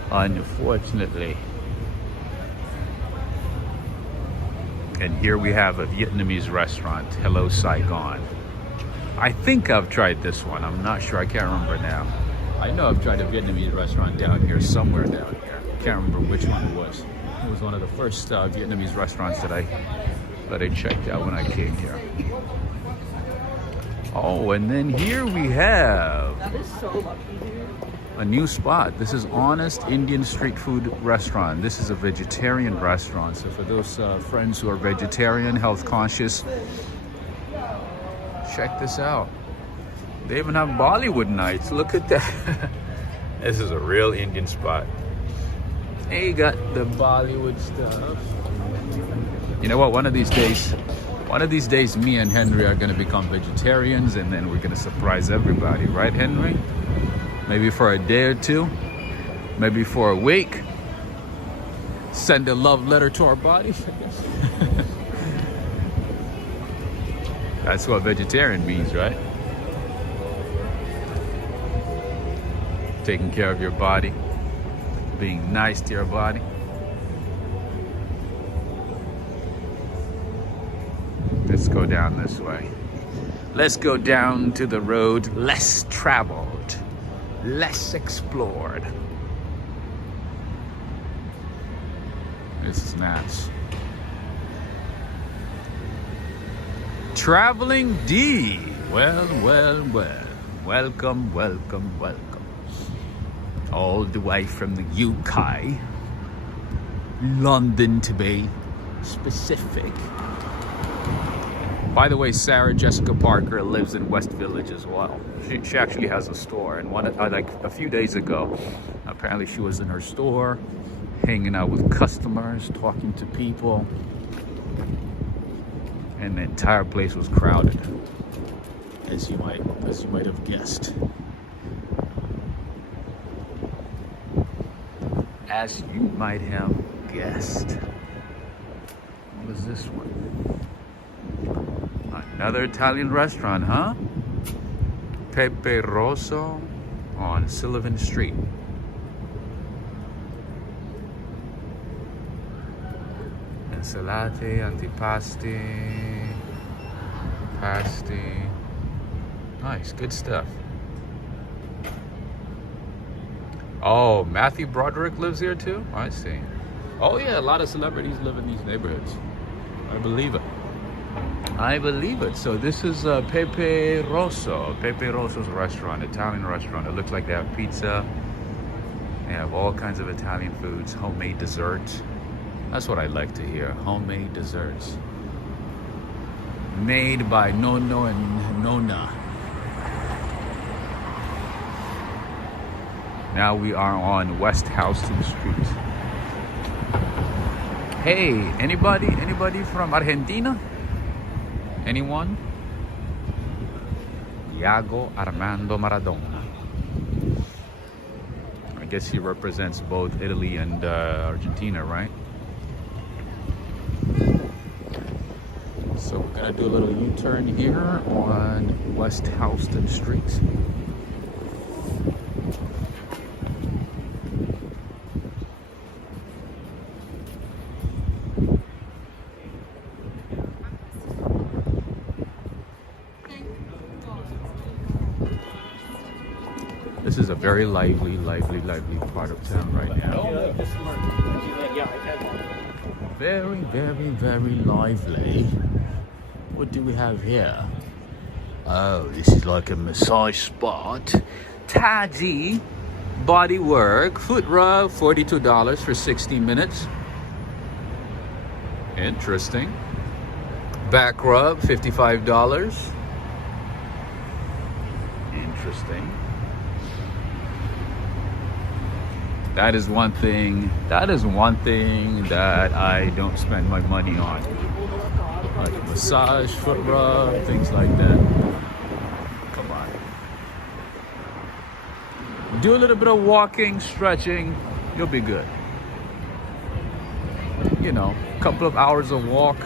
Unfortunately. And here we have a Vietnamese restaurant, Hello Saigon. I think I've tried this one. I'm not sure. I can't remember now. I know I've tried a Vietnamese restaurant down here, somewhere down here. Can't remember which one it was. It was one of the first Vietnamese restaurants that I checked out when I came here. Oh, and then here we have That is so lucky, dude. a new spot. This is Honest Indian Street Food Restaurant. This is a vegetarian restaurant. So for those friends who are vegetarian, health conscious, check this out. They even have Bollywood nights. Look at that. This is a real Indian spot. Hey, you got the Bollywood stuff. You know what? One of these days, One of these days, me and Henry are gonna become vegetarians, and then we're gonna surprise everybody, right, Henry? Maybe for a day or two, maybe for a week. Send a love letter to our bodies, I guess. That's what vegetarian means, right? Taking care of your body, being nice to your body. Let's go down this way. Let's go down to the road less traveled, less explored. This is nice. Traveling D. Well, well, well. Welcome, welcome, welcome. All the way from the UK. London to be specific. By the way, Sarah Jessica Parker lives in West Village as well. She actually has a store, and like a few days ago, apparently she was in her store, hanging out with customers, talking to people, and the entire place was crowded, as you might have guessed. As you might have guessed. What is this one? Another Italian restaurant, huh? Pepe Rosso on Sullivan Street. Insalate, antipasti, pasti. Nice, good stuff. Oh, Matthew Broderick lives here too? I see. Oh yeah, a lot of celebrities live in these neighborhoods. I believe it. I believe it. So this is Pepe Rosso. Pepe Rosso's restaurant, Italian restaurant. It looks like they have pizza. They have all kinds of Italian foods, homemade desserts. That's what I like to hear, homemade desserts. Made by Nonno and Nonna. Now we are on West Houston Street. Hey, anybody from Argentina? Anyone? Iago Armando Maradona. I guess he represents both Italy and Argentina, right? So we're gonna do a little U-turn here on West Houston Street. This is a very lively part of town right now. Very, very, very lively. What do we have here? Oh, this is like a massage spot. Taji body work, foot rub, $42 for 60 minutes. Interesting. Back rub, $55. Interesting. That is one thing that I don't spend my money on. Like massage, foot rub, things like that. Come on. Do a little bit of walking, stretching, you'll be good. You know, a couple of hours of walk,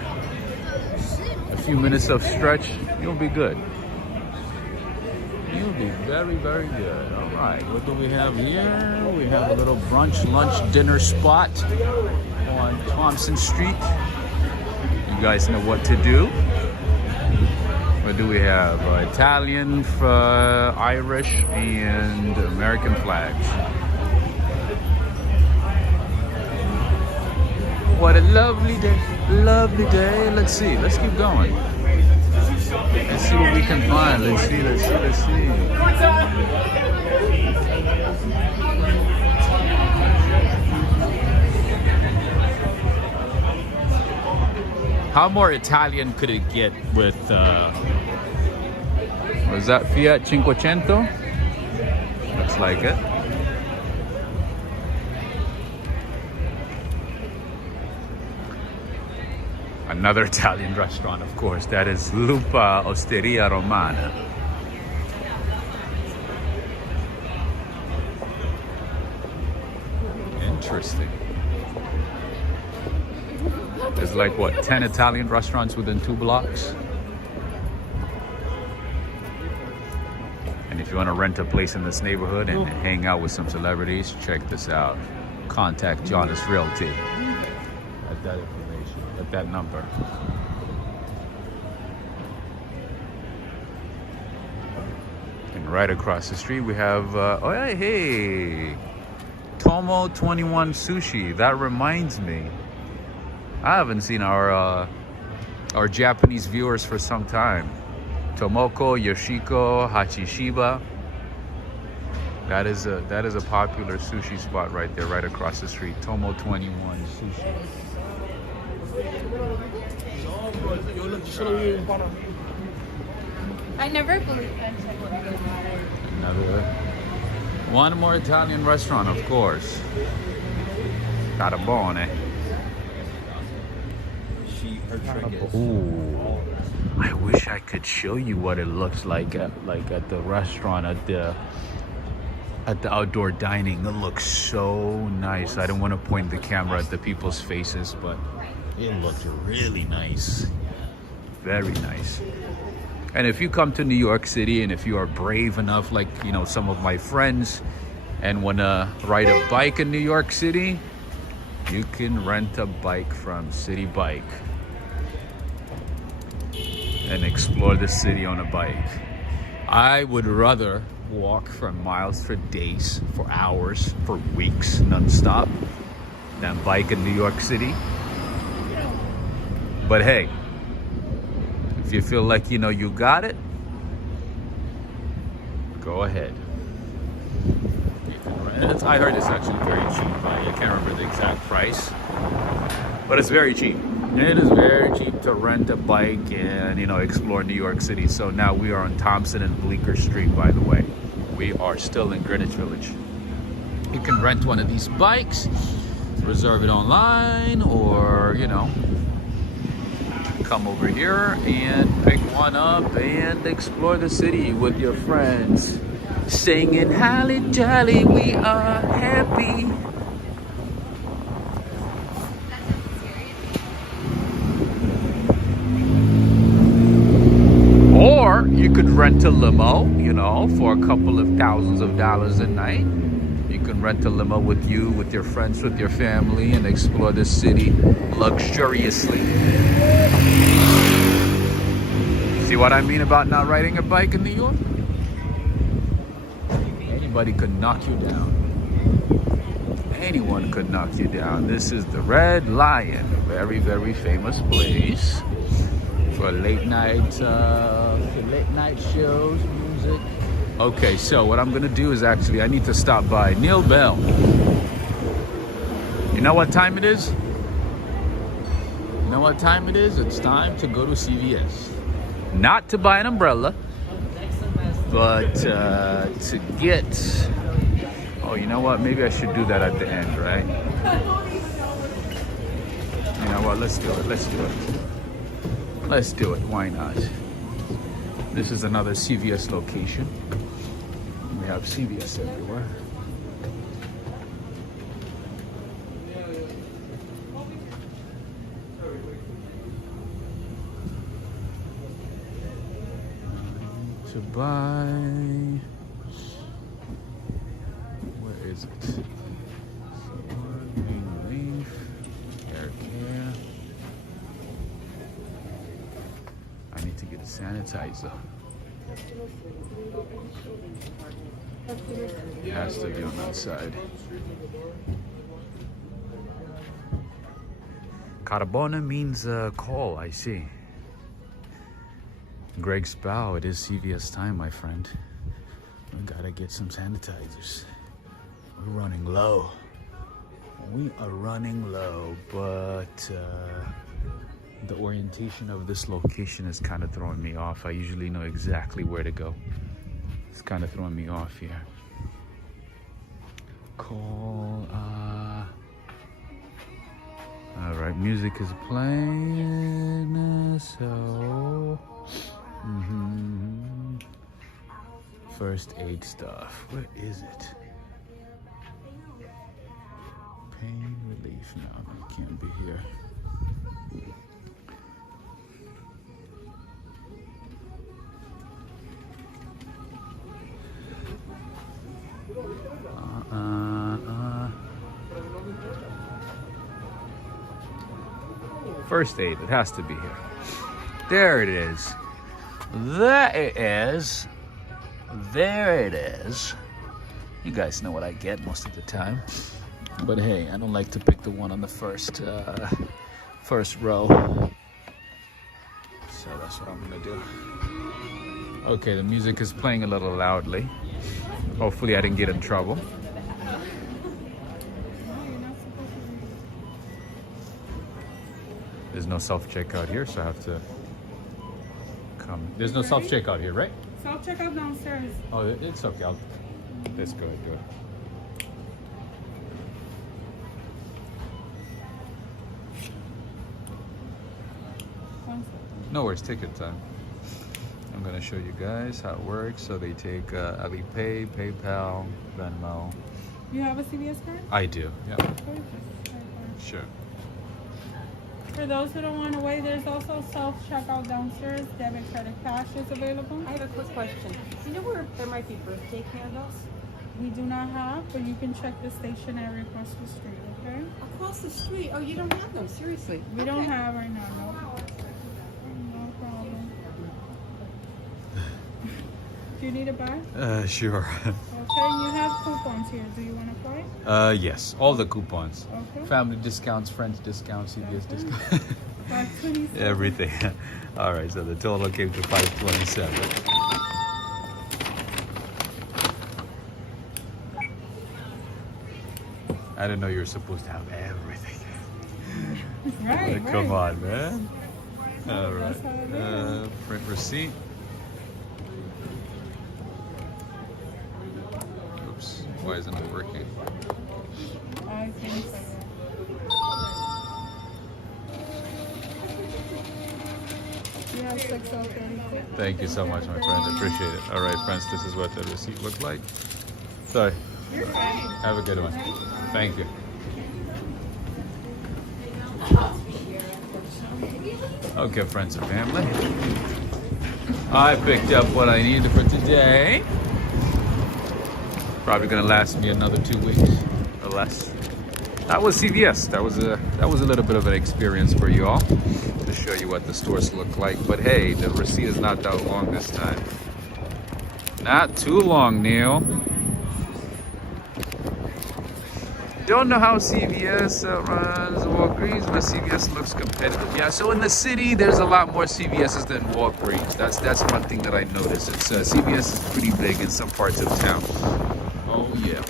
a few minutes of stretch, you'll be good. You'll be very, very good. All right, what do we have here? We have a little brunch, lunch, dinner spot on Thompson Street. You guys know what to do. What do we have? Italian, Irish, and American flags. What a lovely day, lovely day. Let's see, let's keep going. Let's see what we can find. Let's see. How more Italian could it get with, was that Fiat 500? Looks like it. Another Italian restaurant, of course. That is Lupa Osteria Romana. Interesting. There's like, what, 10 Italian restaurants within 2 blocks? And if you want to rent a place in this neighborhood and hang out with some celebrities, check this out. Contact Jonas Realty. At that information, at that number. And right across the street we have, oh yeah, hey, Tomo 21 Sushi. That reminds me, I haven't seen our Japanese viewers for some time. Tomoko, Yoshiko, Hachishiba. That is a popular sushi spot right there, right across the street. Tomo 21 Sushi. I never believed that. Another one more Italian restaurant, of course. Carabone. Ooh, I wish I could show you what it looks like at the restaurant, at the outdoor dining. It looks so nice. I don't want to point the camera at the people's faces, but it looks really nice. Very nice. And if you come to New York City, and if you are brave enough, like, you know, some of my friends, and want to ride a bike in New York City, you can rent a bike from City Bike and explore the city on a bike. I would rather walk for miles, for days, for hours, for weeks, non-stop, than bike in New York City. But hey, if you feel like, you know, you got it, go ahead. I heard it's actually very cheap. I can't remember the exact price, but it's very cheap. It is very cheap to rent a bike and, you know, explore New York City. So now we are on Thompson and Bleecker Street, by the way. We are still in Greenwich Village. You can rent one of these bikes, reserve it online, or, you know, come over here and pick one up and explore the city with your friends, singing "Holly Jolly, we are happy." Or you could rent a limo, you know, for a couple of thousands of dollars a night. You can rent a limo with you, with your friends, with your family, and explore the city luxuriously. See what I mean about not riding a bike in New York? Anybody could knock you down. Anyone could knock you down. This is the Red Lion, a very, very famous place for late night shows, music. Okay, so what I'm gonna do is actually I need to stop by Neil Bell. You know what time it is? You know what time it is? It's time to go to CVS. Not to buy an umbrella, but to get, oh, you know what? Maybe I should do that at the end, right? You know what? Let's do it. Let's do it. Let's do it. Why not? This is another CVS location. We have CVS everywhere. To buy, where is it? Main relief, hair care. I need to get a sanitizer. It has to be on that side. Carabona means call, I see. Greg's bow, it is CVS time, my friend. We gotta get some sanitizers. We're running low. We are running low, but the orientation of this location is kind of throwing me off. I usually know exactly where to go. It's kind of throwing me off here. Call, all right, Music is playing, so first aid stuff. Where is it? Pain relief. No, it can't be here. First aid, it has to be here. There it is. There it is. There it is. You guys know what I get most of the time. But hey, I don't like to pick the one on the first row. So that's what I'm gonna do. Okay, the music is playing a little loudly. Hopefully I didn't get in trouble. There's no self-checkout here, so I have to come. There's no self-checkout here, right? Self-checkout downstairs. Oh, it's okay. Let's go ahead and do it. No worries, take your time. I'm gonna show you guys how it works. So they take Alipay, PayPal, Venmo. You have a CVS card? I do, yeah. Sure. For those who don't want to wait, there's also self-checkout downstairs. Debit, credit, cash is available. I have a quick question. Do you know where there might be birthday candles? We do not have, but you can check the stationery across the street, okay? Across the street? Oh, you don't have them? Seriously? We don't have right now, no. No problem. Do you need a bag? Sure. Okay, you have coupons here. Do you want to play? Yes, all the coupons. Okay. Family discounts, friends discounts, CVS Okay. discounts. 527. Everything. All right, so the total came to 527. I didn't know you were supposed to have everything. Right, Come right. on, man. All right. That's how it is. Print receipt. Oops. Why isn't it working? I think so. You have 6:36. Thank you so much, my friend. I appreciate it. All right, friends, this is what the receipt looked like. Sorry. You're fine. Have a good one. Thank you. Okay, friends and family. I picked up what I needed for today. Probably gonna last me another 2 weeks or less. That was CVS. That was a little bit of an experience for you all to show you what the stores look like. But hey, the receipt is not that long this time. Not too long, Neil. Don't know how CVS runs Walgreens, but CVS looks competitive. Yeah, so in the city, there's a lot more CVS's than Walgreens. That's one thing that I noticed. It's CVS is pretty big in some parts of town. Oh yeah.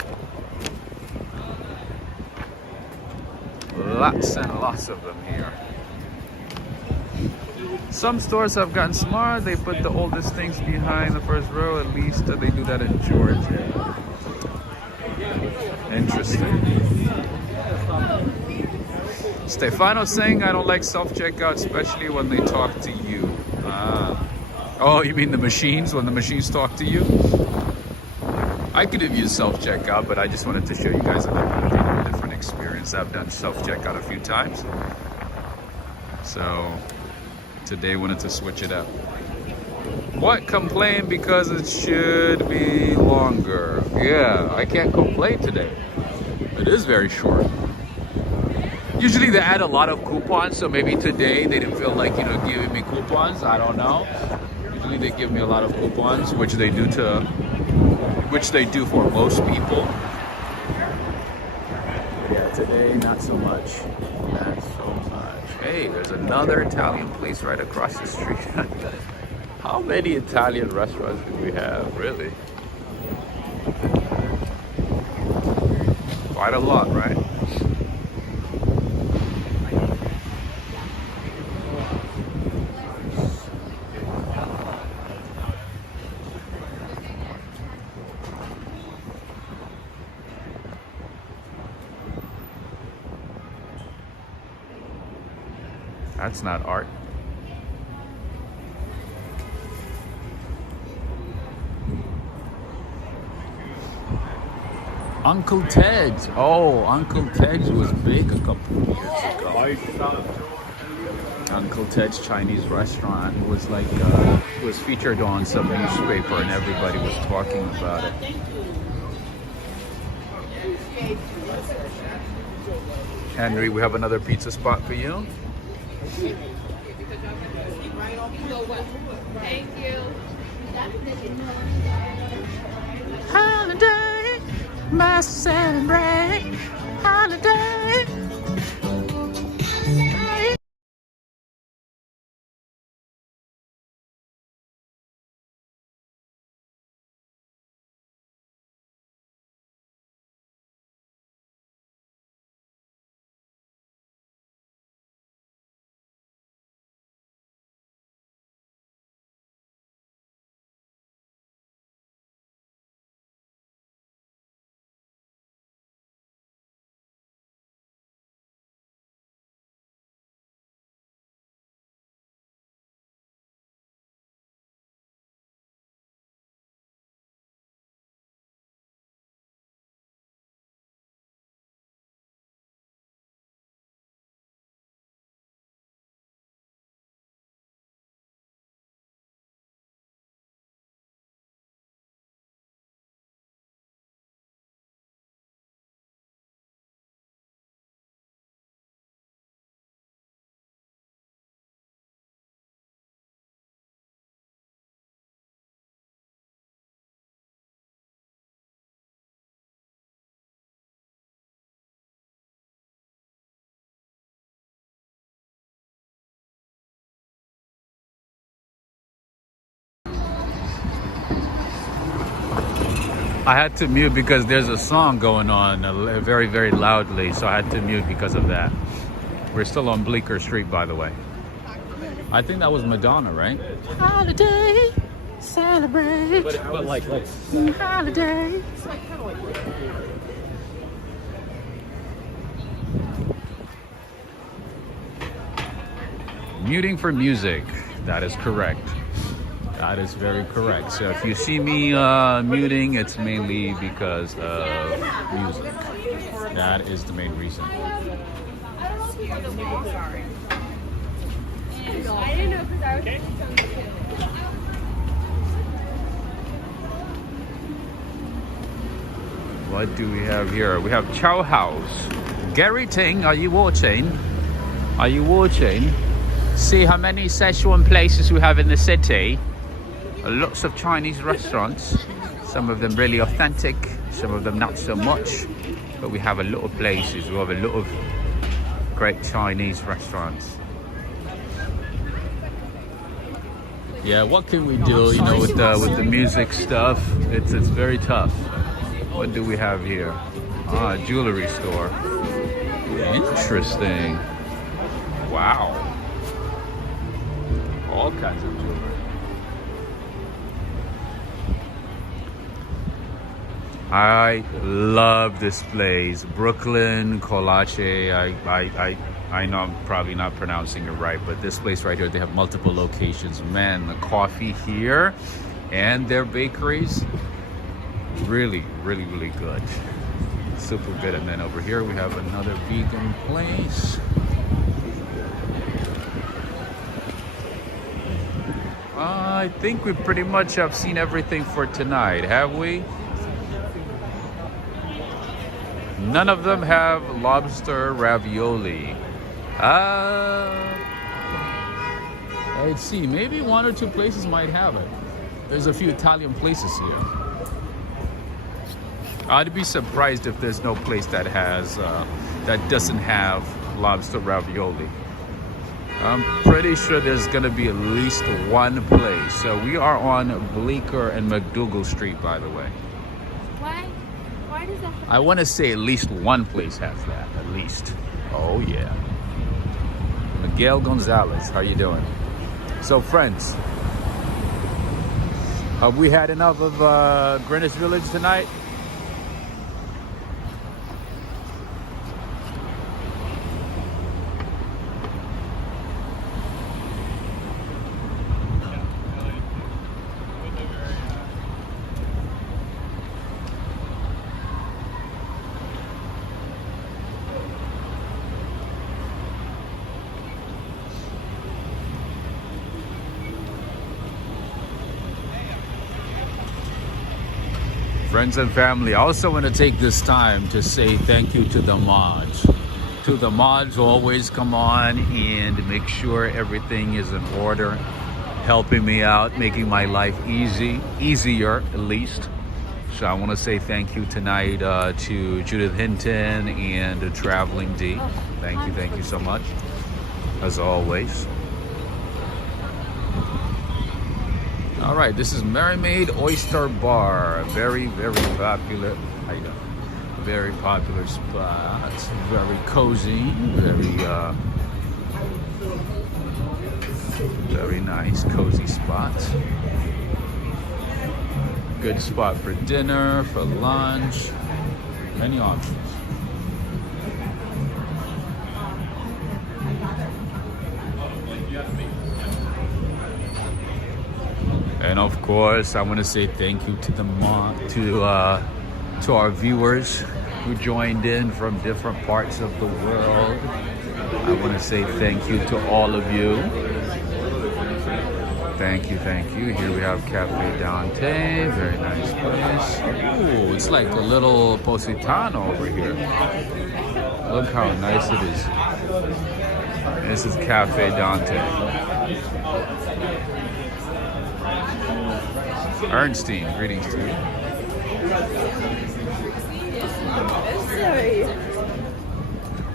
Lots and lots of them here. Some stores have gotten smart. They put the oldest things behind the first row. At least they do that in Georgia. Interesting. Stefano saying I don't like self-checkout, especially when they talk to you. Oh, you mean the machines? When the machines talk to you? I could have used self-checkout, but I just wanted to show you guys a different experience. I've done self-checkout a few times. So today wanted to switch it up. What? Complain because it should be longer. Yeah, I can't complain today. It is very short. Usually they add a lot of coupons, so maybe today they didn't feel like, giving me coupons. I don't know. Usually they give me a lot of coupons, which they do for most people. Yeah, today not so much. Not so much. Hey, there's another Italian place right across the street. How many Italian restaurants do we have, really? Quite a lot, right? That's not art. Uncle Ted's. Oh, Uncle Ted's was big a couple of years ago. Uncle Ted's Chinese restaurant was like, was featured on some newspaper and everybody was talking about it. Henry, we have another pizza spot for you. Thank you. Holiday, must celebrate. Holiday. I had to mute because there's a song going on very, very loudly, so I had to mute because of that. We're still on Bleecker Street, by the way. I think that was Madonna, right? Holiday, celebrate. But like Holiday. Muting for music. That is correct. That is very correct. So if you see me muting, it's mainly because of music. That is the main reason. I didn't know because I was thinking something. What do we have here? We have Chow House. Gary Ting, are you watching? Are you watching? See how many Szechuan places we have in the city. Lots of Chinese restaurants. Some of them really authentic, some of them not so much. But we have a lot of places. We have a lot of great Chinese restaurants. Yeah, what can we do? You know, with the music stuff, it's very tough. What do we have here? Ah, jewelry store. Interesting. Wow. All kinds of jewelry. I love this place, Brooklyn Kolache. I know I'm probably not pronouncing it right, but this place right here, they have multiple locations. Man, the coffee here and their bakeries, really, really, really good. Super good. And then over here we have another vegan place. I think we pretty much have seen everything for tonight, have we? None of them have lobster ravioli. Let's see, maybe one or two places might have it. There's a few Italian places here. I'd be surprised if there's no place that has that doesn't have lobster ravioli. I'm pretty sure there's gonna be at least one place. So we are on Bleecker and McDougal Street, by the way. Why does that? I want to say at least one place has that, at least. Oh yeah. Miguel Gonzalez, how you doing? So friends, have we had enough of Greenwich Village tonight? Friends and family, I also want to take this time to say thank you to the mods. To the mods who always come on and make sure everything is in order, helping me out, making my life easier at least. So I want to say thank you tonight to Judith Hinton and Traveling D. Thank you so much, as always. All right, this is Merry Maid Oyster Bar. Very popular. How you doing? Very popular spot. Very cozy. Very nice, cozy spot. Good spot for dinner, for lunch. Many options. And of course, I want to say thank you to to our viewers who joined in from different parts of the world. I want to say thank you to all of you. Thank you. Here we have Cafe Dante, very nice place. Ooh, it's like a little Positano over here. Look how nice it is. This is Cafe Dante. Ernstine, greetings to you.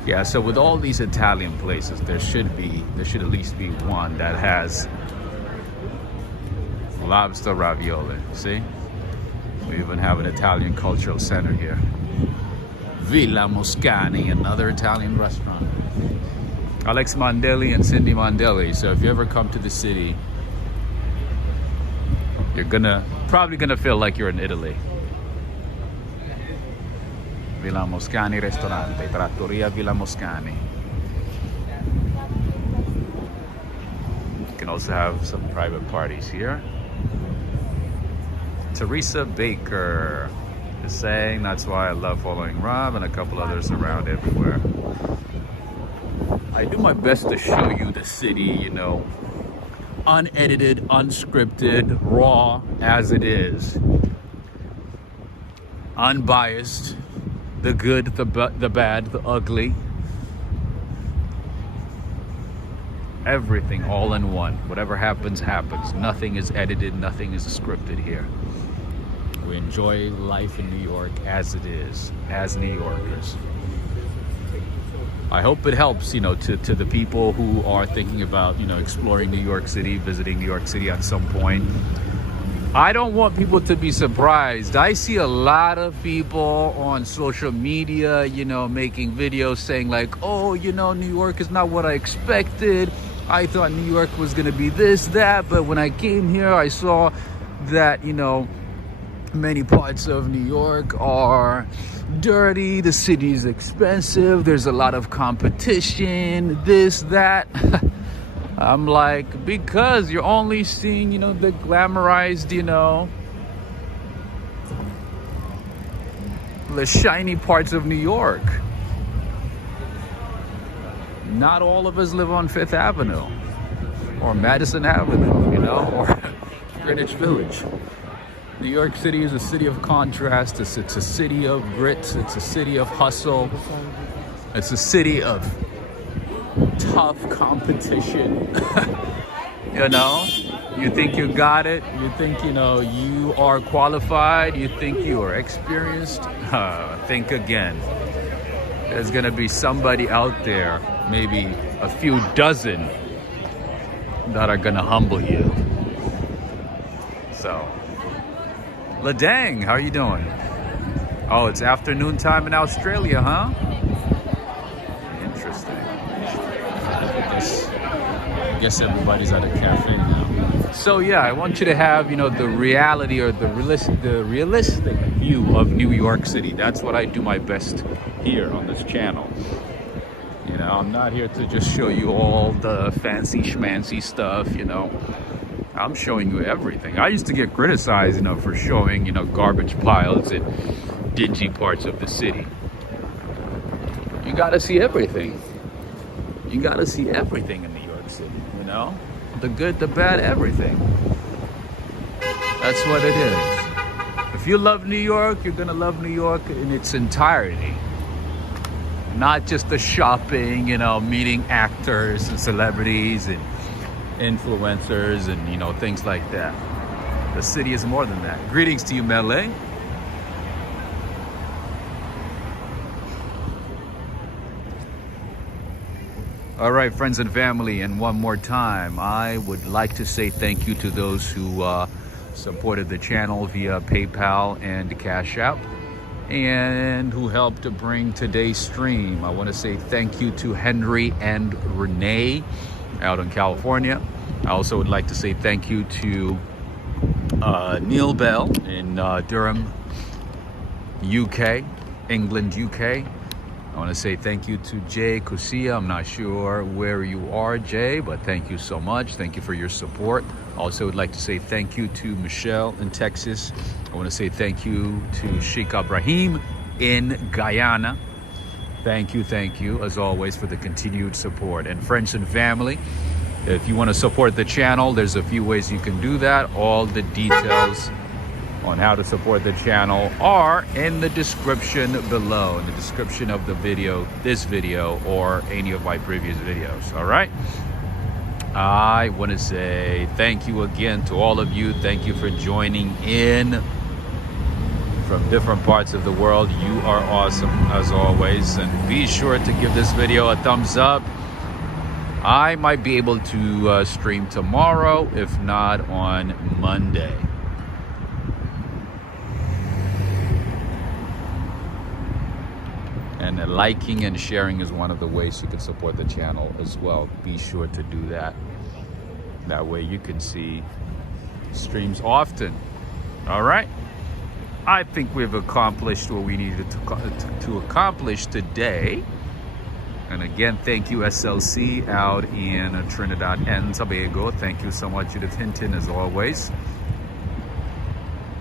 Yeah, so with all these Italian places, there should at least be one that has lobster ravioli. See? We even have an Italian cultural center here. Villa Moscani, another Italian restaurant. Alex Mondelli and Cindy Mondelli. So if you ever come to the city, you're probably gonna feel like you're in Italy. Villa Moscani Ristorante, Trattoria Villa Moscani. You can also have some private parties here. Teresa Baker is saying that's why I love following Rob and a couple others around everywhere. I do my best to show you the city, you know, unedited, unscripted, raw as it is. Unbiased, the good, the bad, the ugly. Everything all in one. Whatever happens, happens. Nothing is edited, nothing is scripted here. We enjoy life in New York as it is, as New Yorkers. I hope it helps, you know, to the people who are thinking about, you know, exploring New York City, visiting New York City at some point. I don't want people to be surprised. I see a lot of people on social media, you know, making videos saying like, oh, you know, New York is not what I expected. I thought New York was going to be this, that. But when I came here, I saw that, you know, many parts of New York are dirty. The city is expensive. There's a lot of competition, this, that. I'm like, because you're only seeing, you know, the glamorized, you know, the shiny parts of New York. Not all of us live on Fifth Avenue or Madison Avenue, you know, or Greenwich Village. New York City is a city of contrast. It's a city of grit. It's a city of hustle. It's a city of tough competition. You know, you think you got it. You think, you know, you are qualified. You think you are experienced. Think again. There's gonna be somebody out there, maybe a few dozen, that are gonna humble you. So, LaDang, how are you doing? Oh, it's afternoon time in Australia, huh? Interesting. I guess everybody's at a cafe now. So yeah, I want you to have, you know, the reality or the realistic view of New York City. That's what I do my best here on this channel. You know, I'm not here to just show you all the fancy schmancy stuff, you know. I'm showing you everything. I used to get criticized, you know, for showing, you know, garbage piles and dingy parts of the city. You gotta see everything. You gotta see everything in New York City, you know? The good, the bad, everything. That's what it is. If you love New York, you're gonna love New York in its entirety. Not just the shopping, you know, meeting actors and celebrities and influencers and, you know, things like that. The city is more than that. Greetings to you, Mele. All right, friends and family, and one more time, I would like to say thank you to those who supported the channel via PayPal and Cash App, and who helped to bring today's stream. I want to say thank you to Henry and Renee out in California. I also would like to say thank you to Neil Bell in Durham, UK, England, UK. I want to say thank you to Jay Kusia. I'm not sure where you are, Jay, but thank you so much. Thank you for your support. I also would like to say thank you to Michelle in Texas. I want to say thank you to Sheikh Ibrahim in Guyana. Thank you, as always, for the continued support. And friends and family, if you want to support the channel, there's a few ways you can do that. All the details on how to support the channel are in the description below, in the description of the video, this video, or any of my previous videos. All right. I want to say thank you again to all of you. Thank you for joining in from different parts of the world. You are awesome as always, and be sure to give this video a thumbs up. I might be able to stream tomorrow, if not on Monday. And liking and sharing is one of the ways you can support the channel as well. Be sure to do that. That way you can see streams often. All right. I think we've accomplished what we needed to accomplish today. And again, thank you, SLC out in Trinidad and Tobago. Thank you so much, Judith Hinton, as always.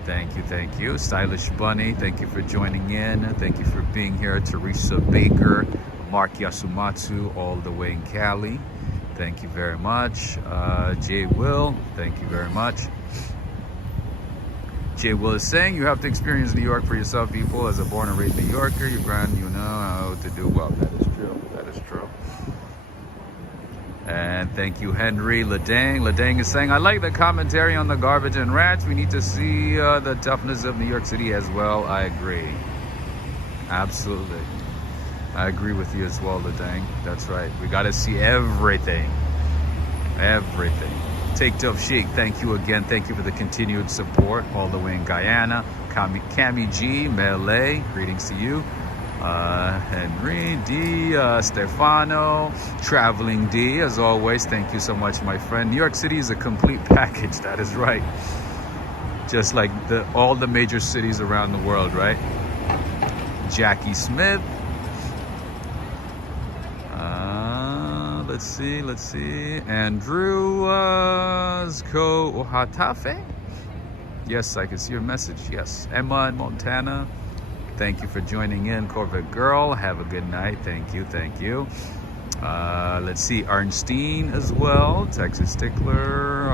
Thank you. Stylish Bunny, thank you for joining in. Thank you for being here. Teresa Baker, Mark Yasumatsu, all the way in Cali. Thank you very much. Jay Will, thank you very much. Jay Will is saying, you have to experience New York for yourself, people. As a born and raised New Yorker, you know how to do well. That is true. That is true. And thank you, Henry Ledang. Ledang is saying, I like the commentary on the garbage and rats. We need to see the toughness of New York City as well. I agree. Absolutely. I agree with you as well, Ledang. That's right. We got to see everything. Everything. Take Tov Sheik, thank you again. Thank you for the continued support all the way in Guyana. Cami G, Mele, greetings to you. Henry D, Stefano, Traveling D, as always, thank you so much, my friend. New York City is a complete package, that is right. Just like all the major cities around the world, right? Jackie Smith. Let's see. Andrew Zko Ohatafe. Yes, I can see your message. Yes. Emma in Montana. Thank you for joining in. Corvette Girl, have a good night. Thank you. Let's see, Arnstein as well. Texas Stickler.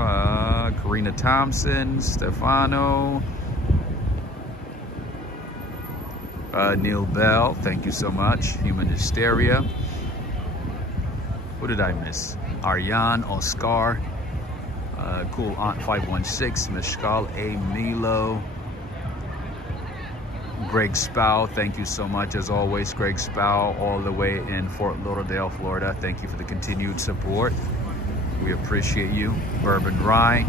Karina Thompson. Stefano. Neil Bell, thank you so much. Human Hysteria. What did I miss? Aryan, Oscar. Cool Aunt 516. Mishkal A. Milo. Greg Spow, thank you so much as always. Greg Spow, all the way in Fort Lauderdale, Florida. Thank you for the continued support. We appreciate you. Bourbon Rye.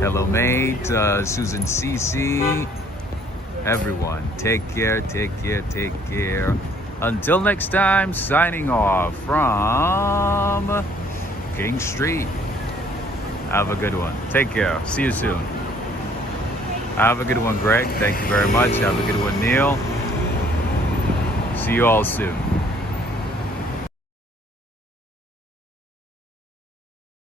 Hello, mate. Susan CC. Everyone, take care. Until next time, signing off from King Street. Have a good one. Take care. See you soon. Have a good one, Greg. Thank you very much. Have a good one, Neil. See you all soon.